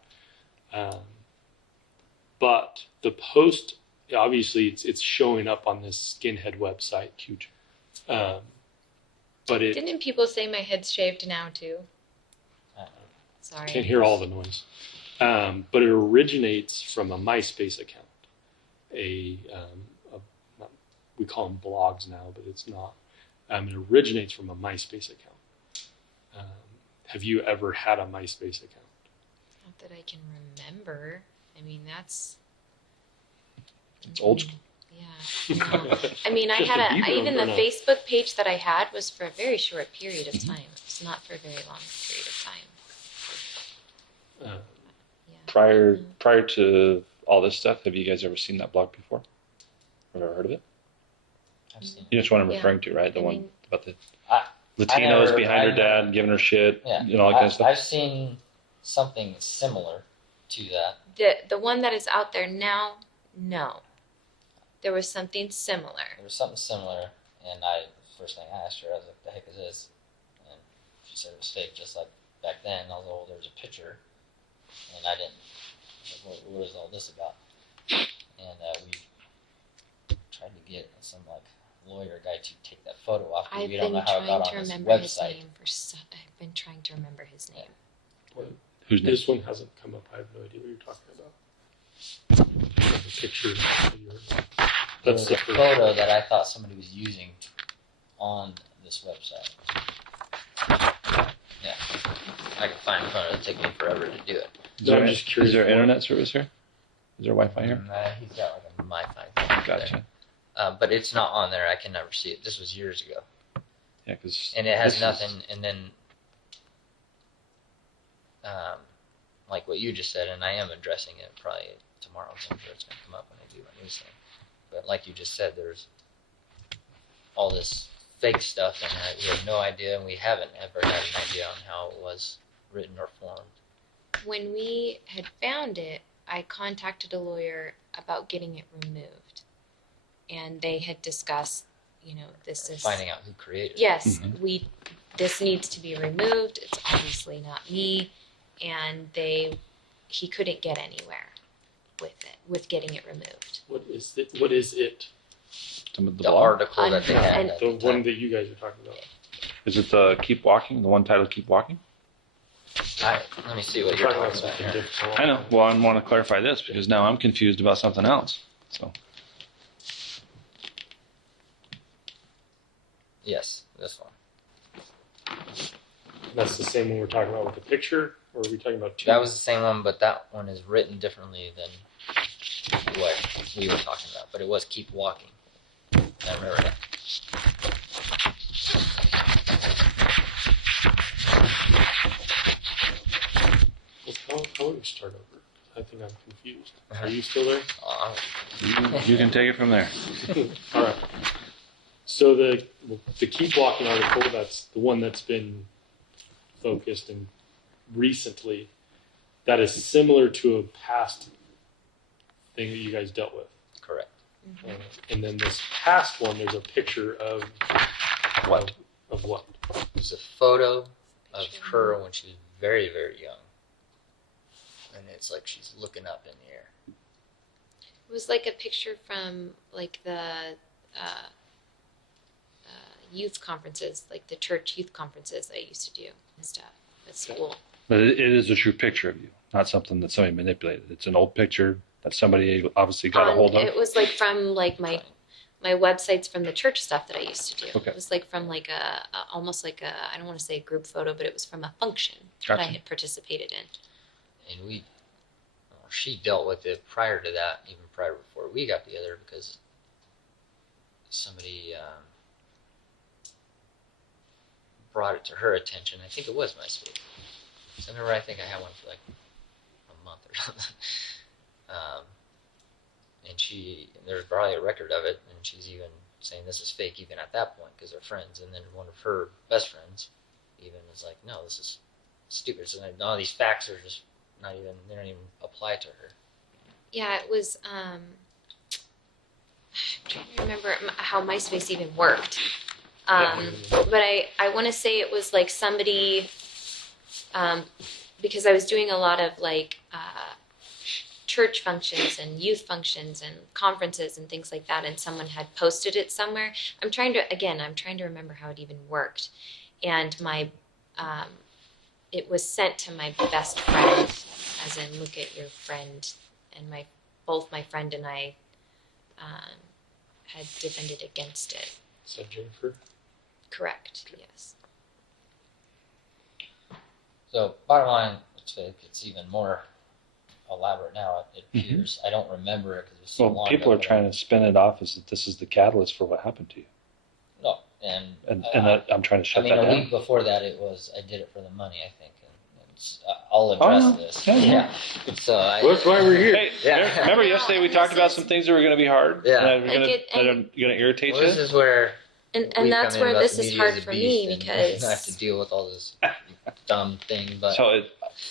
But the post, obviously, it's showing up on this skinhead website. Huge. But Didn't people say my head's shaved now too? Sorry. Can't hear all the noise. But it originates from a MySpace account. We call them blogs now, but it's not. It originates from a MySpace account. Have you ever had a MySpace account? Not that I can remember. I mean, that's... It's old school. Yeah. No. I mean, I had even the Facebook page that I had was for a very short period of time. It's not for a very long period of time. Yeah. Prior to all this stuff, have you guys ever seen that blog before? Or ever heard of it? I've seen You know which one I'm referring to, right? The I one mean- about the I Latinos never- behind her I dad, giving her shit, Yeah. you know, all that kind of stuff. I've seen something similar to that. The one that is out there now, no. There was something similar. There was something similar, and first thing I asked her, I was like, "The heck is this?" And she said it was fake, just like back then. I was like, "Oh, there was a picture," and I didn't. I was like, what is all this about? And we tried to get some lawyer guy to take that photo off. I've We don't been know how it got trying to on this remember his website. name I've been trying to remember his name. Who's This next? one hasn't come up. I have no idea what you're talking about. The picture. There That's was the a first. photo that I thought somebody was using on this website. Yeah, I can find a photo. It'll take me forever to do it. No, I'm just curious. Is there what- internet service here? Is there Wi-Fi here? He's got like a MiFi thing. Gotcha. But it's not on there. I can never see it. This was years ago. Yeah, because And it has nothing. And then, like what you just said, and I am addressing it probably tomorrow. So I'm sure it's going to come up when I do my news thing. But like you just said, there's all this fake stuff, and we have no idea, and we haven't ever had an idea on how it was written or formed. When we had found it, I contacted a lawyer about getting it removed. And they had discussed, this is... Finding out who created it. Yes, this needs to be removed. It's obviously not me. And he couldn't get anywhere with getting it removed. What is it? What is it? The article that they had. The one that you guys are talking about. Is it the Keep Walking? The one titled Keep Walking? Let me see what you're talking about here. I know. Well, I want to clarify this because now I'm confused about something else. So. Yes, this one. That's the same one we're talking about with the picture, or are we talking about two? That was the same one, but that one is written differently than what we were talking about. But it was Keep Walking. I remember that. How would we start over? I think I'm confused. Are you still there? You can take it from there. All right. So the Keep Walking article, that's the one that's been focused and recently, that is similar to a past thing that you guys dealt with. Correct. And then this past one, there's a picture of What? Of what? There's a photo of her when she was very, very young. And it's like she's looking up in the air. It was like a picture from like the youth conferences, like the church youth conferences I used to do and stuff at school. But it is a true picture of you, not something that somebody manipulated. It's an old picture that somebody obviously got a hold of. It was like from like my websites from the church stuff that I used to do. Okay. It was like from like almost like I don't want to say a group photo, but it was from a function Gotcha. that I had participated in. And she dealt with it prior to that, even prior before we got together, because somebody brought it to her attention. I think it was MySpace. So I remember, I think I had one for like a month or something. And there's probably a record of it, and she's even saying this is fake even at that point because they're friends. And then one of her best friends even was like, no, this is stupid. So all these facts are just they don't even apply to her. Yeah, it was, I'm trying to remember how MySpace even worked. But I want to say it was like somebody, because I was doing a lot of like church functions and youth functions and conferences and things like that, and someone had posted it somewhere. I'm trying to remember how it even worked. And it was sent to my best friend, as in look at your friend, and both my friend and I had defended against it. Is that Jennifer? Correct, yes. So bottom line, it's even more elaborate now, it appears. I don't remember it because it was so long Well, ago. people are trying to spin it off as that this is the catalyst for what happened to you. No, And I'm trying to shut that a down. week before that, I did it for the money, I think. I'll address this. Yeah. So That's why we're here. Hey, Yeah. remember yesterday we talked about some things that were going to be hard? Yeah. That are Like going to irritate well, you? this is where And that's where this is hard for me because I have to deal with all this dumb thing. But So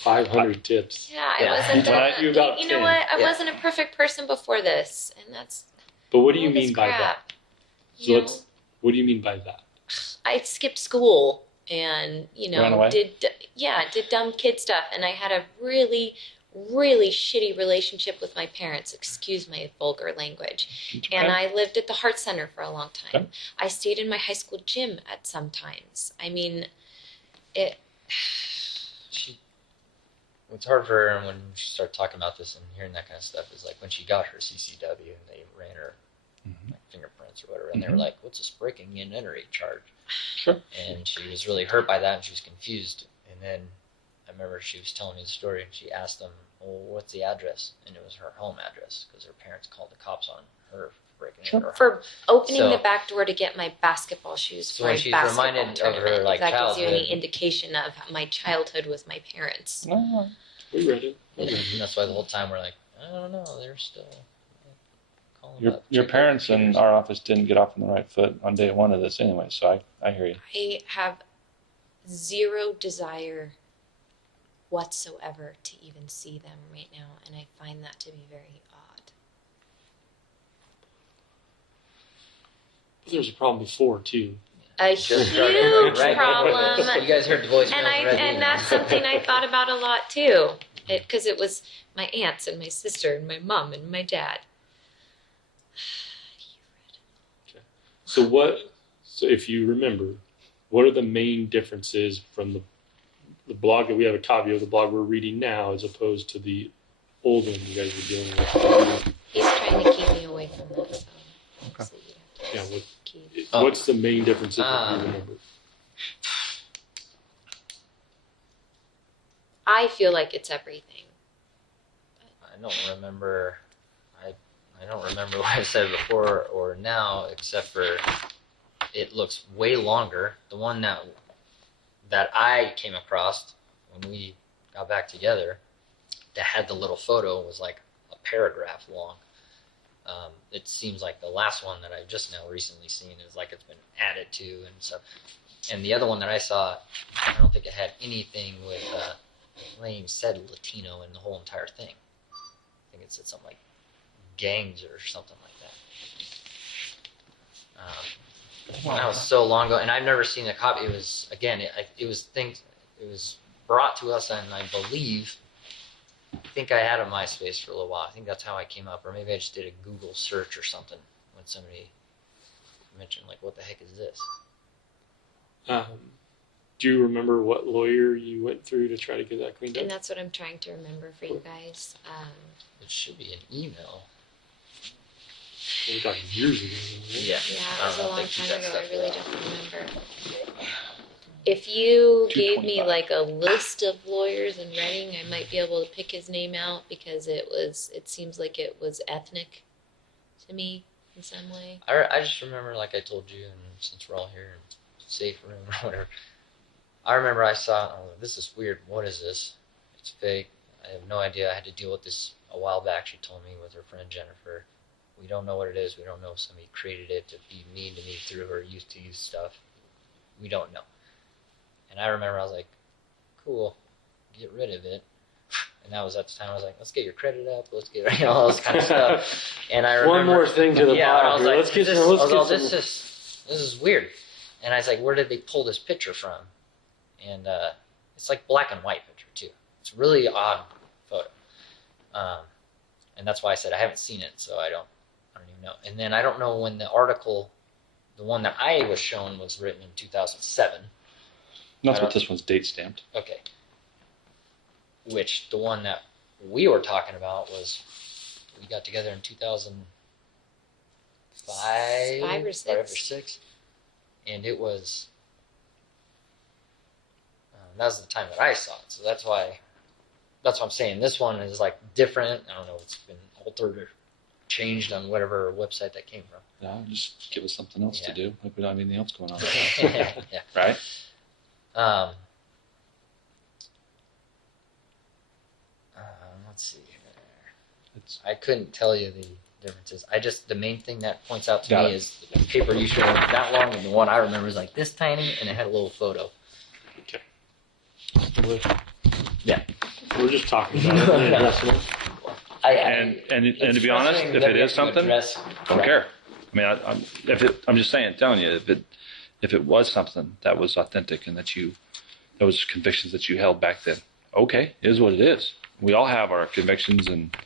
500 tips. yeah, I Yeah. wasn't. When I- you about You 10. know what? I Yeah. wasn't a perfect person before this, and that's. But what do you all this mean by that? crap. So You know, what do you mean by that? I skipped school and Ran away? did dumb kid stuff, and I had a really, really shitty relationship with my parents. Excuse my vulgar language. Okay. And I lived at the Heart Center for a long time. Okay. I stayed in my high school gym at some times. I mean, it. It's hard for her, and when she started talking about this and hearing that kind of stuff, is like when she got her CCW and they ran her fingerprints or whatever, and they were like, "What's this breaking and entering charge?" Sure. And she was really hurt by that, and she was confused. And then I remember she was telling me the story, and she asked them, "Well, what's the address?" And it was her home address because her parents called the cops on her for breaking into her For home. opening So- the back door to get my basketball shoes So for when a she's basketball reminded of her, tournament, like, if that gives you any childhood- indication of my childhood with my parents. We read it. And that's why the whole time we're like, I don't know, they're still calling Your up, your checking parents and computers. our office didn't get off on the right foot on day one of this anyway, so I hear you. I have zero desire whatsoever to even see them right now, and I find that to be very odd. But there was a problem before too. A Just huge right. problem. You guys heard the voicemail. And that's something I thought about a lot too, because it was my aunts and my sister and my mom and my dad. So what? So if you remember, what are the main differences from the blog that we have a copy of, the blog we're reading now, as opposed to the old one you guys were dealing with? He's trying to keep me away from that. So, Okay. so you have to Yeah. keep. What's the main differences that you remember? I feel like it's everything. I don't remember. I don't remember what I said before or now, except for it looks way longer. The one that I came across when we got back together, that had the little photo, was like a paragraph long. It seems like the last one that I've just now recently seen is like it's been added to and stuff. And the other one that I saw, I don't think it had anything with. They even said Latino in the whole entire thing. I think it said something like gangs or something like that. That was so long ago, and I've never seen a copy. It was again, it was brought to us, and I think I had a MySpace for a little while. I think that's how I came up, or maybe I just did a Google search or something when somebody mentioned like, "What the heck is this?" Do you remember what lawyer you went through to try to get that cleaned up? And that's what I'm trying to remember for you guys. It should be an email. We're talking years ago. Right? Yeah, Yeah, I it was don't a know long if they keep time that ago. I stuff really around. don't remember. If you gave me 225. like a list of lawyers in Reading, I might be able to pick his name out because it seems like it was ethnic to me in some way. I just remember, like I told you, and since we're all here in a safe room or whatever, I remember I saw, oh, this is weird. What is this? It's fake. I have no idea. I had to deal with this a while back. She told me with her friend Jennifer. We don't know what it is. We don't know if somebody created it to be mean to me through her used to use stuff. We don't know. And I remember I was like, cool, get rid of it. And that was at the time I was like, let's get your credit up. Let's get all this kind of stuff. And I remember One more thing to the yeah, and I bottom was here. like, Let's get this, some. Let's I was get all, some. this is weird. And I was like, where did they pull this picture from? And it's like black and white picture too. It's a really odd photo. And that's why I said I haven't seen it, so I don't even know. And then I don't know when the article, the one that I was shown, was written in 2007. That's what this one's date stamped. Okay. Which the one that we were talking about was, we got together in 2005, 5 or 6. And it was. That was the time that I saw it, so that's why I'm saying this one is like different. I don't know, it's been altered or changed on whatever website that came from. No, just give us something else to Yeah. do. Like we don't have anything else going on. Yeah. Right? Let's see. It's, I couldn't tell you the differences. The main thing that points out to Got me it. is the paper you showed that long, and the one I remember is like this tiny, and it had a little photo. Yeah. We're just talking about it. We're addressing it. and to be honest, if it is something, don't care. I mean, I'm just saying, telling you, if it was something that was authentic and those convictions that you held back then, okay, it is what it is. We all have our convictions and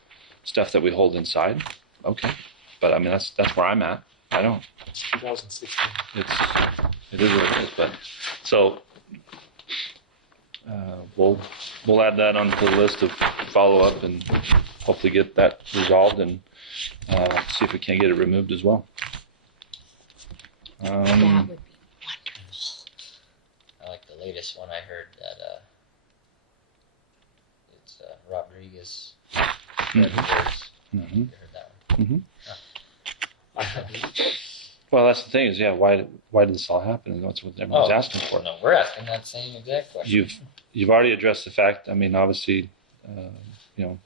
stuff that we hold inside. Okay, but I mean that's where I'm at. I don't. 2016. It is what it is. But so we'll add that onto the list of follow up and hopefully get that resolved and see if we can get it removed as well. That would be wonderful. I like the latest one I heard that Rodriguez. Mhm. Mhm. You heard that one. Well, that's the thing is, yeah, why did this all happen? And that's what everyone's asking for. No, we're asking that same exact question. You've already addressed the fact. I mean, obviously, you know,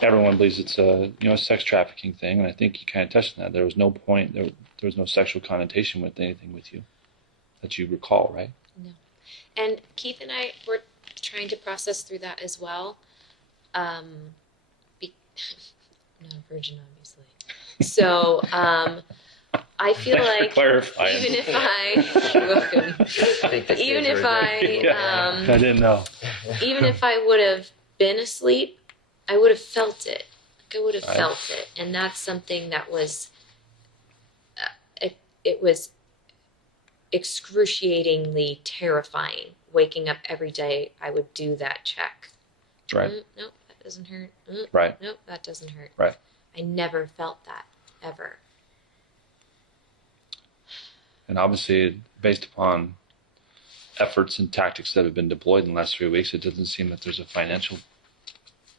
everyone believes it's a sex trafficking thing, and I think you kind of touched on that. There was no point. There was no sexual connotation with anything with you that you recall, right? No. And Keith and I were trying to process through that as well. I'm not a virgin, obviously. So I feel Thanks for like clarifying. even if you're welcome. Even if I didn't know. even if I would have been asleep, I would have felt it. Like I would have felt it, and that's something that was. It was excruciatingly terrifying. Waking up every day, I would do that check. Right. Nope, that doesn't hurt. Right. Nope, that doesn't hurt. Right. I never felt that ever. And obviously, based upon efforts and tactics that have been deployed in the last 3 weeks, it doesn't seem that there's a financial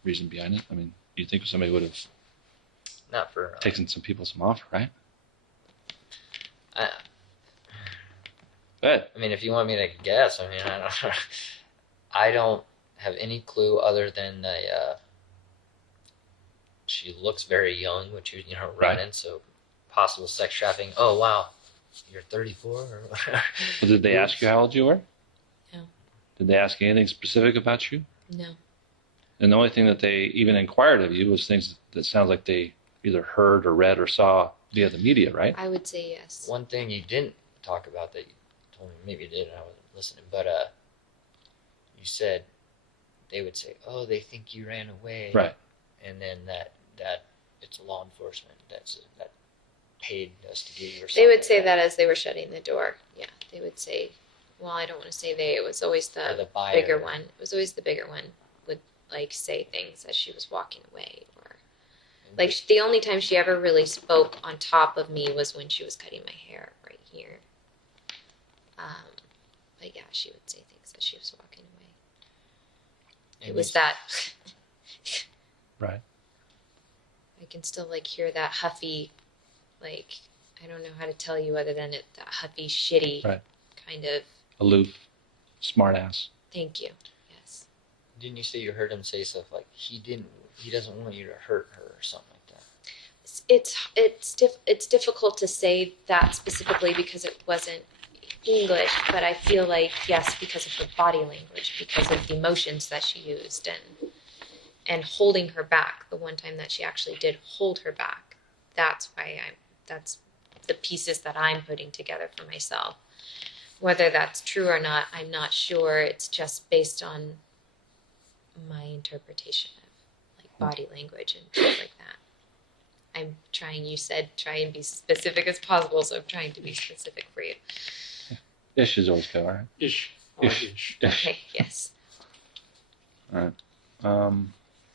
reason behind it. I mean, you'd think somebody would have Not for taken some offer, right? I Good. mean, if you want me to guess, I mean, I don't have any clue other than she looks very young, which running, Right. so possible sex trafficking. Oh wow, you're 34. Or Well, did they ask you how old you were? No. Did they ask you anything specific about you? No. And the only thing that they even inquired of you was things that sounds like they either heard or read or saw via the media, right? I would say yes. One thing you didn't talk about that you told me, maybe you did, and I wasn't listening, but you said they would say, "Oh, they think you ran away," Right. and then that it's law enforcement that paid us to get you or something. They would like say that as they were shutting the door. Yeah, they would say, well, I don't want to say they. It was always Or the buyer. bigger one. It was always the bigger one would like say things as she was walking away, or like the only time she ever really spoke on top of me was when she was cutting my hair right here. But yeah, she would say things as she was walking away. It was that. Right. I can still like hear that huffy, like I don't know how to tell you other than that huffy, shitty Right. kind of. Aloof, smart ass. Thank you. Yes. Didn't you say you heard him say stuff like he doesn't want you to hurt her or something like that? It's difficult to say that specifically because it wasn't English, but I feel like yes, because of her body language, because of the emotions that she used, and holding her back. The one time that she actually did hold her back, that's the pieces that I'm putting together for myself. Whether that's true or not, I'm not sure. It's just based on my interpretation of like body language and things like that. I'm trying. You said try and be specific as possible, so I'm trying to be specific for you. Ish is always good, all right? Ish. I like ish. Okay. Yes. All right.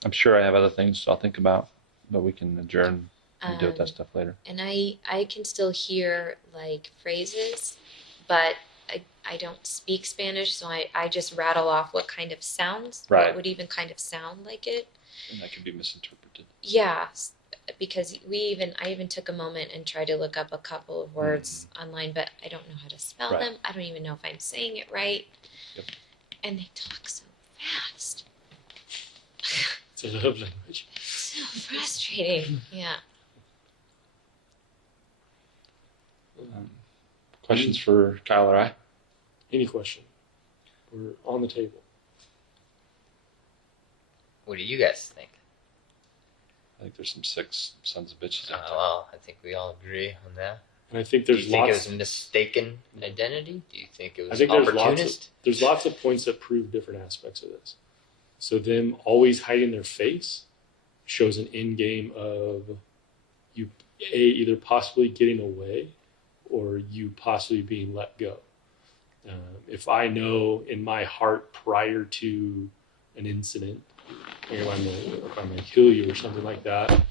I'm sure I have other things I'll think about, but we can adjourn and deal with that stuff later. And I can still hear like phrases, but I don't speak Spanish, so I just rattle off what kind of sounds, Right. what would even kind of sound like it. And that could be misinterpreted. Yeah, because I even took a moment and tried to look up a couple of words online, but I don't know how to spell Right. them. I don't even know if I'm saying it right. Yep. And they talk so fast. It's a love language. So frustrating. Yeah. Questions for Kyle or I? Any question? We're on the table. What do you guys think? I think there's some sick sons of bitches out there. Well, I think we all agree on that. And I think Do there's you think it lots. was mistaken identity? Do you think it was I think opportunist? there's lots of points that prove different aspects of this. So them always hiding their face shows an end game of you either possibly getting away or you possibly being let go. If I know in my heart prior to an incident, like if I'm gonna kill you or something like that,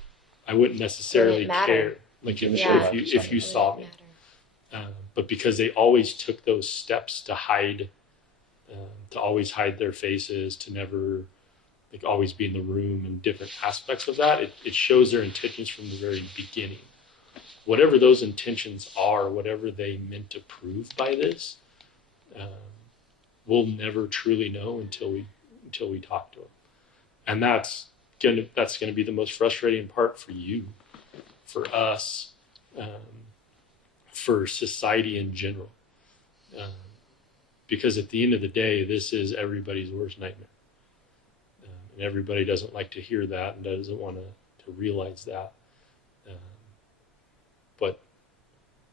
I wouldn't necessarily Wouldn't matter. care. Like Yeah. if you saw me. Matter. But because they always took those steps to hide, to always hide their faces, to never like always be in the room and different aspects of that. It shows their intentions from the very beginning. Whatever those intentions are, whatever they meant to prove by this, we'll never truly know until we talk to them. And that's gonna be the most frustrating part for you, for us, for society in general. Because at the end of the day, this is everybody's worst nightmare. And everybody doesn't like to hear that and doesn't want to realize that. But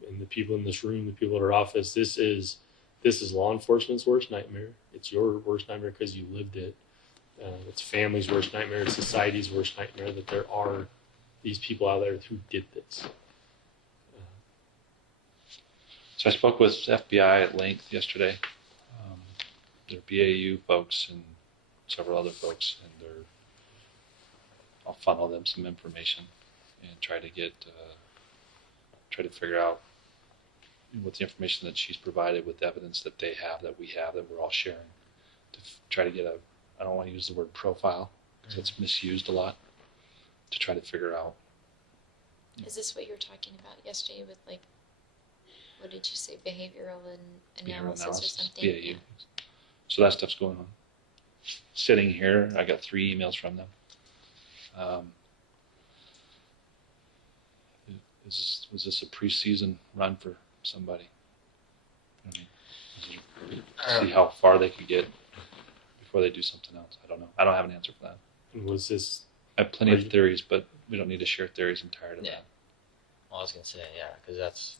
and the people in this room, the people at our office, this is law enforcement's worst nightmare. It's your worst nightmare because you lived it. It's family's worst nightmare. It's society's worst nightmare that there are these people out there who did this. So I spoke with FBI at length yesterday. Their BAU folks and several other folks, and I'll funnel them some information and try to figure out with the information that she's provided, with evidence that they have, that we have, that we're all sharing, to try to get I don't want to use the word profile because it's misused a lot, to try to figure out. Is this what you were talking about yesterday with, like, what did you say, behavioral analysis or something? BAU. Yeah. So that stuff's going on. Sitting here, I got 3 emails from them. Was this a preseason run for somebody? See how far they could get before they do something else. I don't know. I don't have an answer for that. And was this? I have plenty of theories, but we don't need to share theories. I'm tired of that. Well, I was gonna say, yeah, because that's.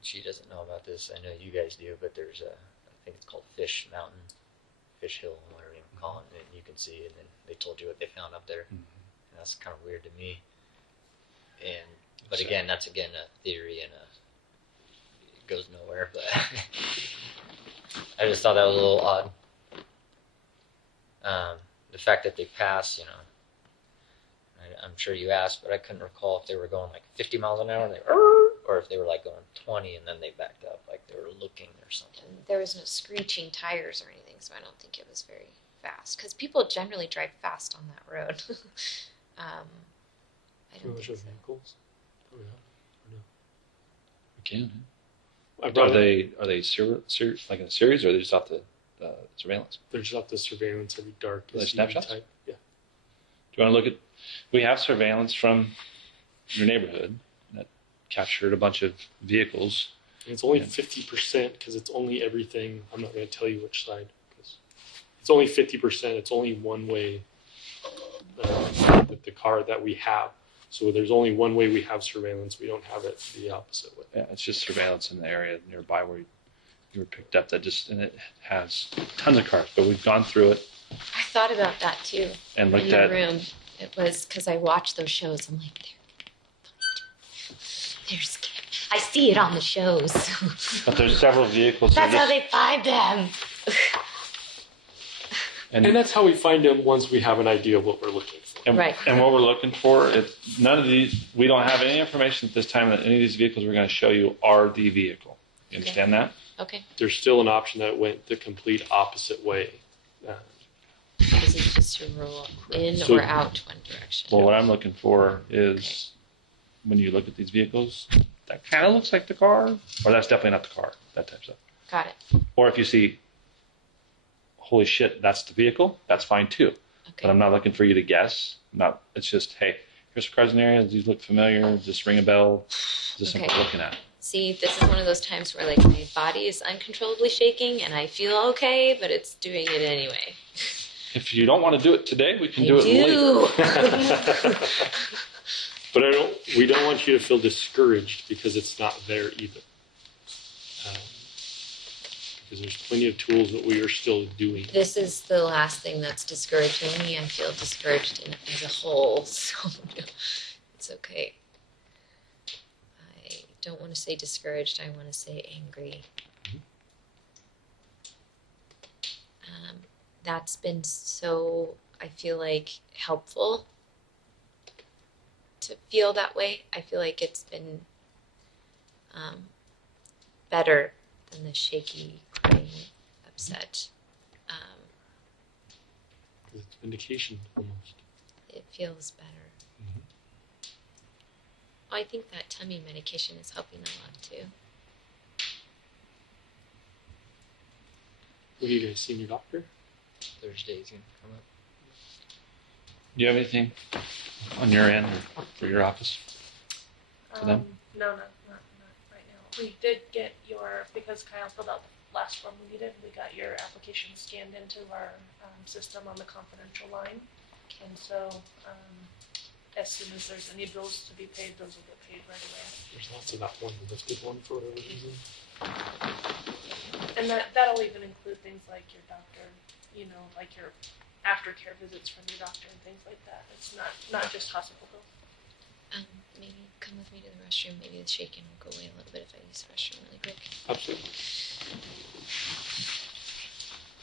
She doesn't know about this. I know you guys do, but there's I think it's called Fish Mountain, Fish Hill, whatever you call it. And you can see it, and they told you what they found up there. And that's kind of weird to me. But again, that's a theory, and it goes nowhere. But I just thought that was a little odd. The fact that they passed, I'm sure you asked, but I couldn't recall if they were going like 50 miles an hour and or if they were like going 20 and then they backed up, like they were looking or something. There was no screeching tires or anything, so I don't think it was very fast. Because people generally drive fast on that road. I don't think so. Vehicles? Oh, yeah. Or no? We can. Are they like in a series, or are they just off the surveillance? They're just off the surveillance every dark. Are they snapshots? Type. Yeah. Do you want to look at? We have surveillance from your neighborhood that captured a bunch of vehicles. And it's only 50% because it's only everything. I'm not going to tell you which side because it's only 50%. It's only one way. The car that we have. So there's only one way we have surveillance. We don't have it the opposite way. Yeah, it's just surveillance in the area nearby where you were picked up. And it has tons of cars, but we've gone through it. I thought about that too. And looked in the at room. It was because I watched those shows. I'm like, there's. I see it on the shows. But there's several vehicles. That's how they find them. And that's how we find them once we have an idea of what we're looking for. Right. And what we're looking for, none of these, we don't have any information at this time that any of these vehicles we're going to show you are the vehicle. You understand that? Okay. There's still an option that it went the complete opposite way. Is it just to roll in So- or out one direction? Well, what I'm looking for is when you look at these vehicles, that kind of looks like the car, or that's definitely not the car, that type of stuff. Got it. Or if you see, holy shit, that's the vehicle, that's fine too. Okay. But I'm not looking for you to guess. It's just, hey, here's some cars in the area. Does these look familiar? Does this ring a bell? Is this something we're looking at? See, this is one of those times where, like, my body is uncontrollably shaking and I feel okay, but it's doing it anyway. If you don't want to do it today, we can do it later. But we don't want you to feel discouraged because it's not there either. Because there's plenty of tools that we are still doing. This is the last thing that's discouraging me. I feel discouraged as a whole, so it's okay. I don't want to say discouraged. I want to say angry. That's been so, I feel like, helpful to feel that way. I feel like it's been better than the shaky, crying, upset. It's vindication almost. It feels better. I think that tummy medication is helping a lot too. Have you guys seen your doctor? Thursday's gonna come up. Do you have anything on your end or for your office? For them? No, not right now. We did get your, because Kyle filled out the last form we needed, we got your application scanned into our system on the confidential line. And so as soon as there's any bills to be paid, those will get paid right away. There's lots of that one lifted one for whatever reason. And that'll even include things like your doctor, you know, like your aftercare visits from your doctor and things like that. It's not just hospital bills. Maybe come with me to the restroom. Maybe the shaking will go away a little bit if I use the restroom really quick. Absolutely.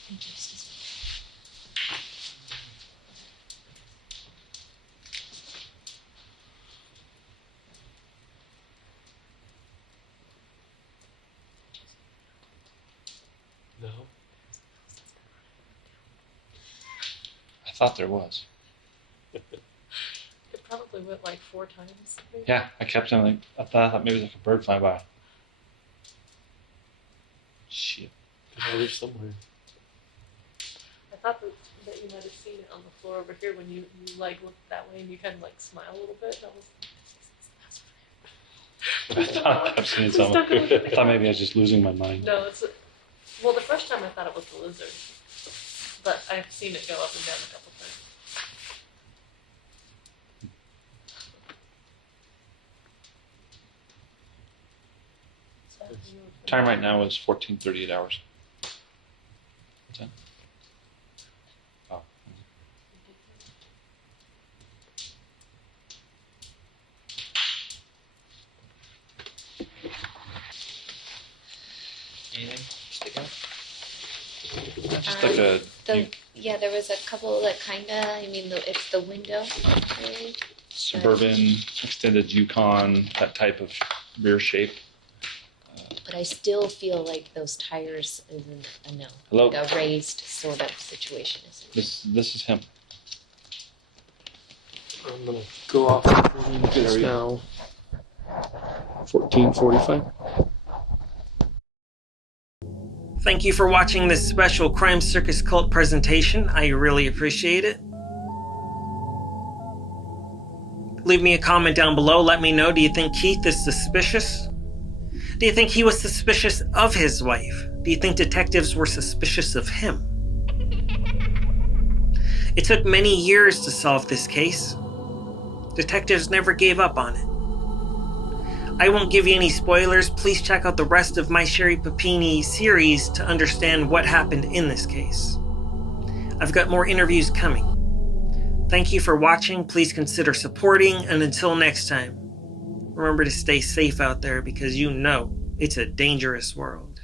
Thank you. Excuse me. No. I thought there was. It probably went like 4 times. Maybe. Yeah, I kept on like, I thought maybe it was like a bird flying by. Shit. I live somewhere. I thought that you might have seen it on the floor over here when you like looked that way and you kind of like smile a little bit. That was. I thought I kept seeing something. I thought maybe I was just losing my mind. No, well, the first time I thought it was the lizard, but I've seen it go up and down a couple times. So, Time right now is 14:38 hours. What's that? Oh. Anything stick out? Just like a Yeah, there was a couple that kinda. I mean, it's the window. Really. suburban, extended Yukon, that type of rear shape. But I still feel like those tires isn't a no. Hello? Like a raised sort of situation isn't. This is him. I'm gonna go off recording just now. 14:45. Thank you for watching this special Crime Circus Cult presentation. I really appreciate it. Leave me a comment down below. Let me know, do you think Keith is suspicious? Do you think he was suspicious of his wife? Do you think detectives were suspicious of him? It took many years to solve this case. Detectives never gave up on it. I won't give you any spoilers. Please check out the rest of my Sherripapini series to understand what happened in this case. I've got more interviews coming. Thank you for watching. Please consider supporting, and until next time, remember to stay safe out there because you know it's a dangerous world.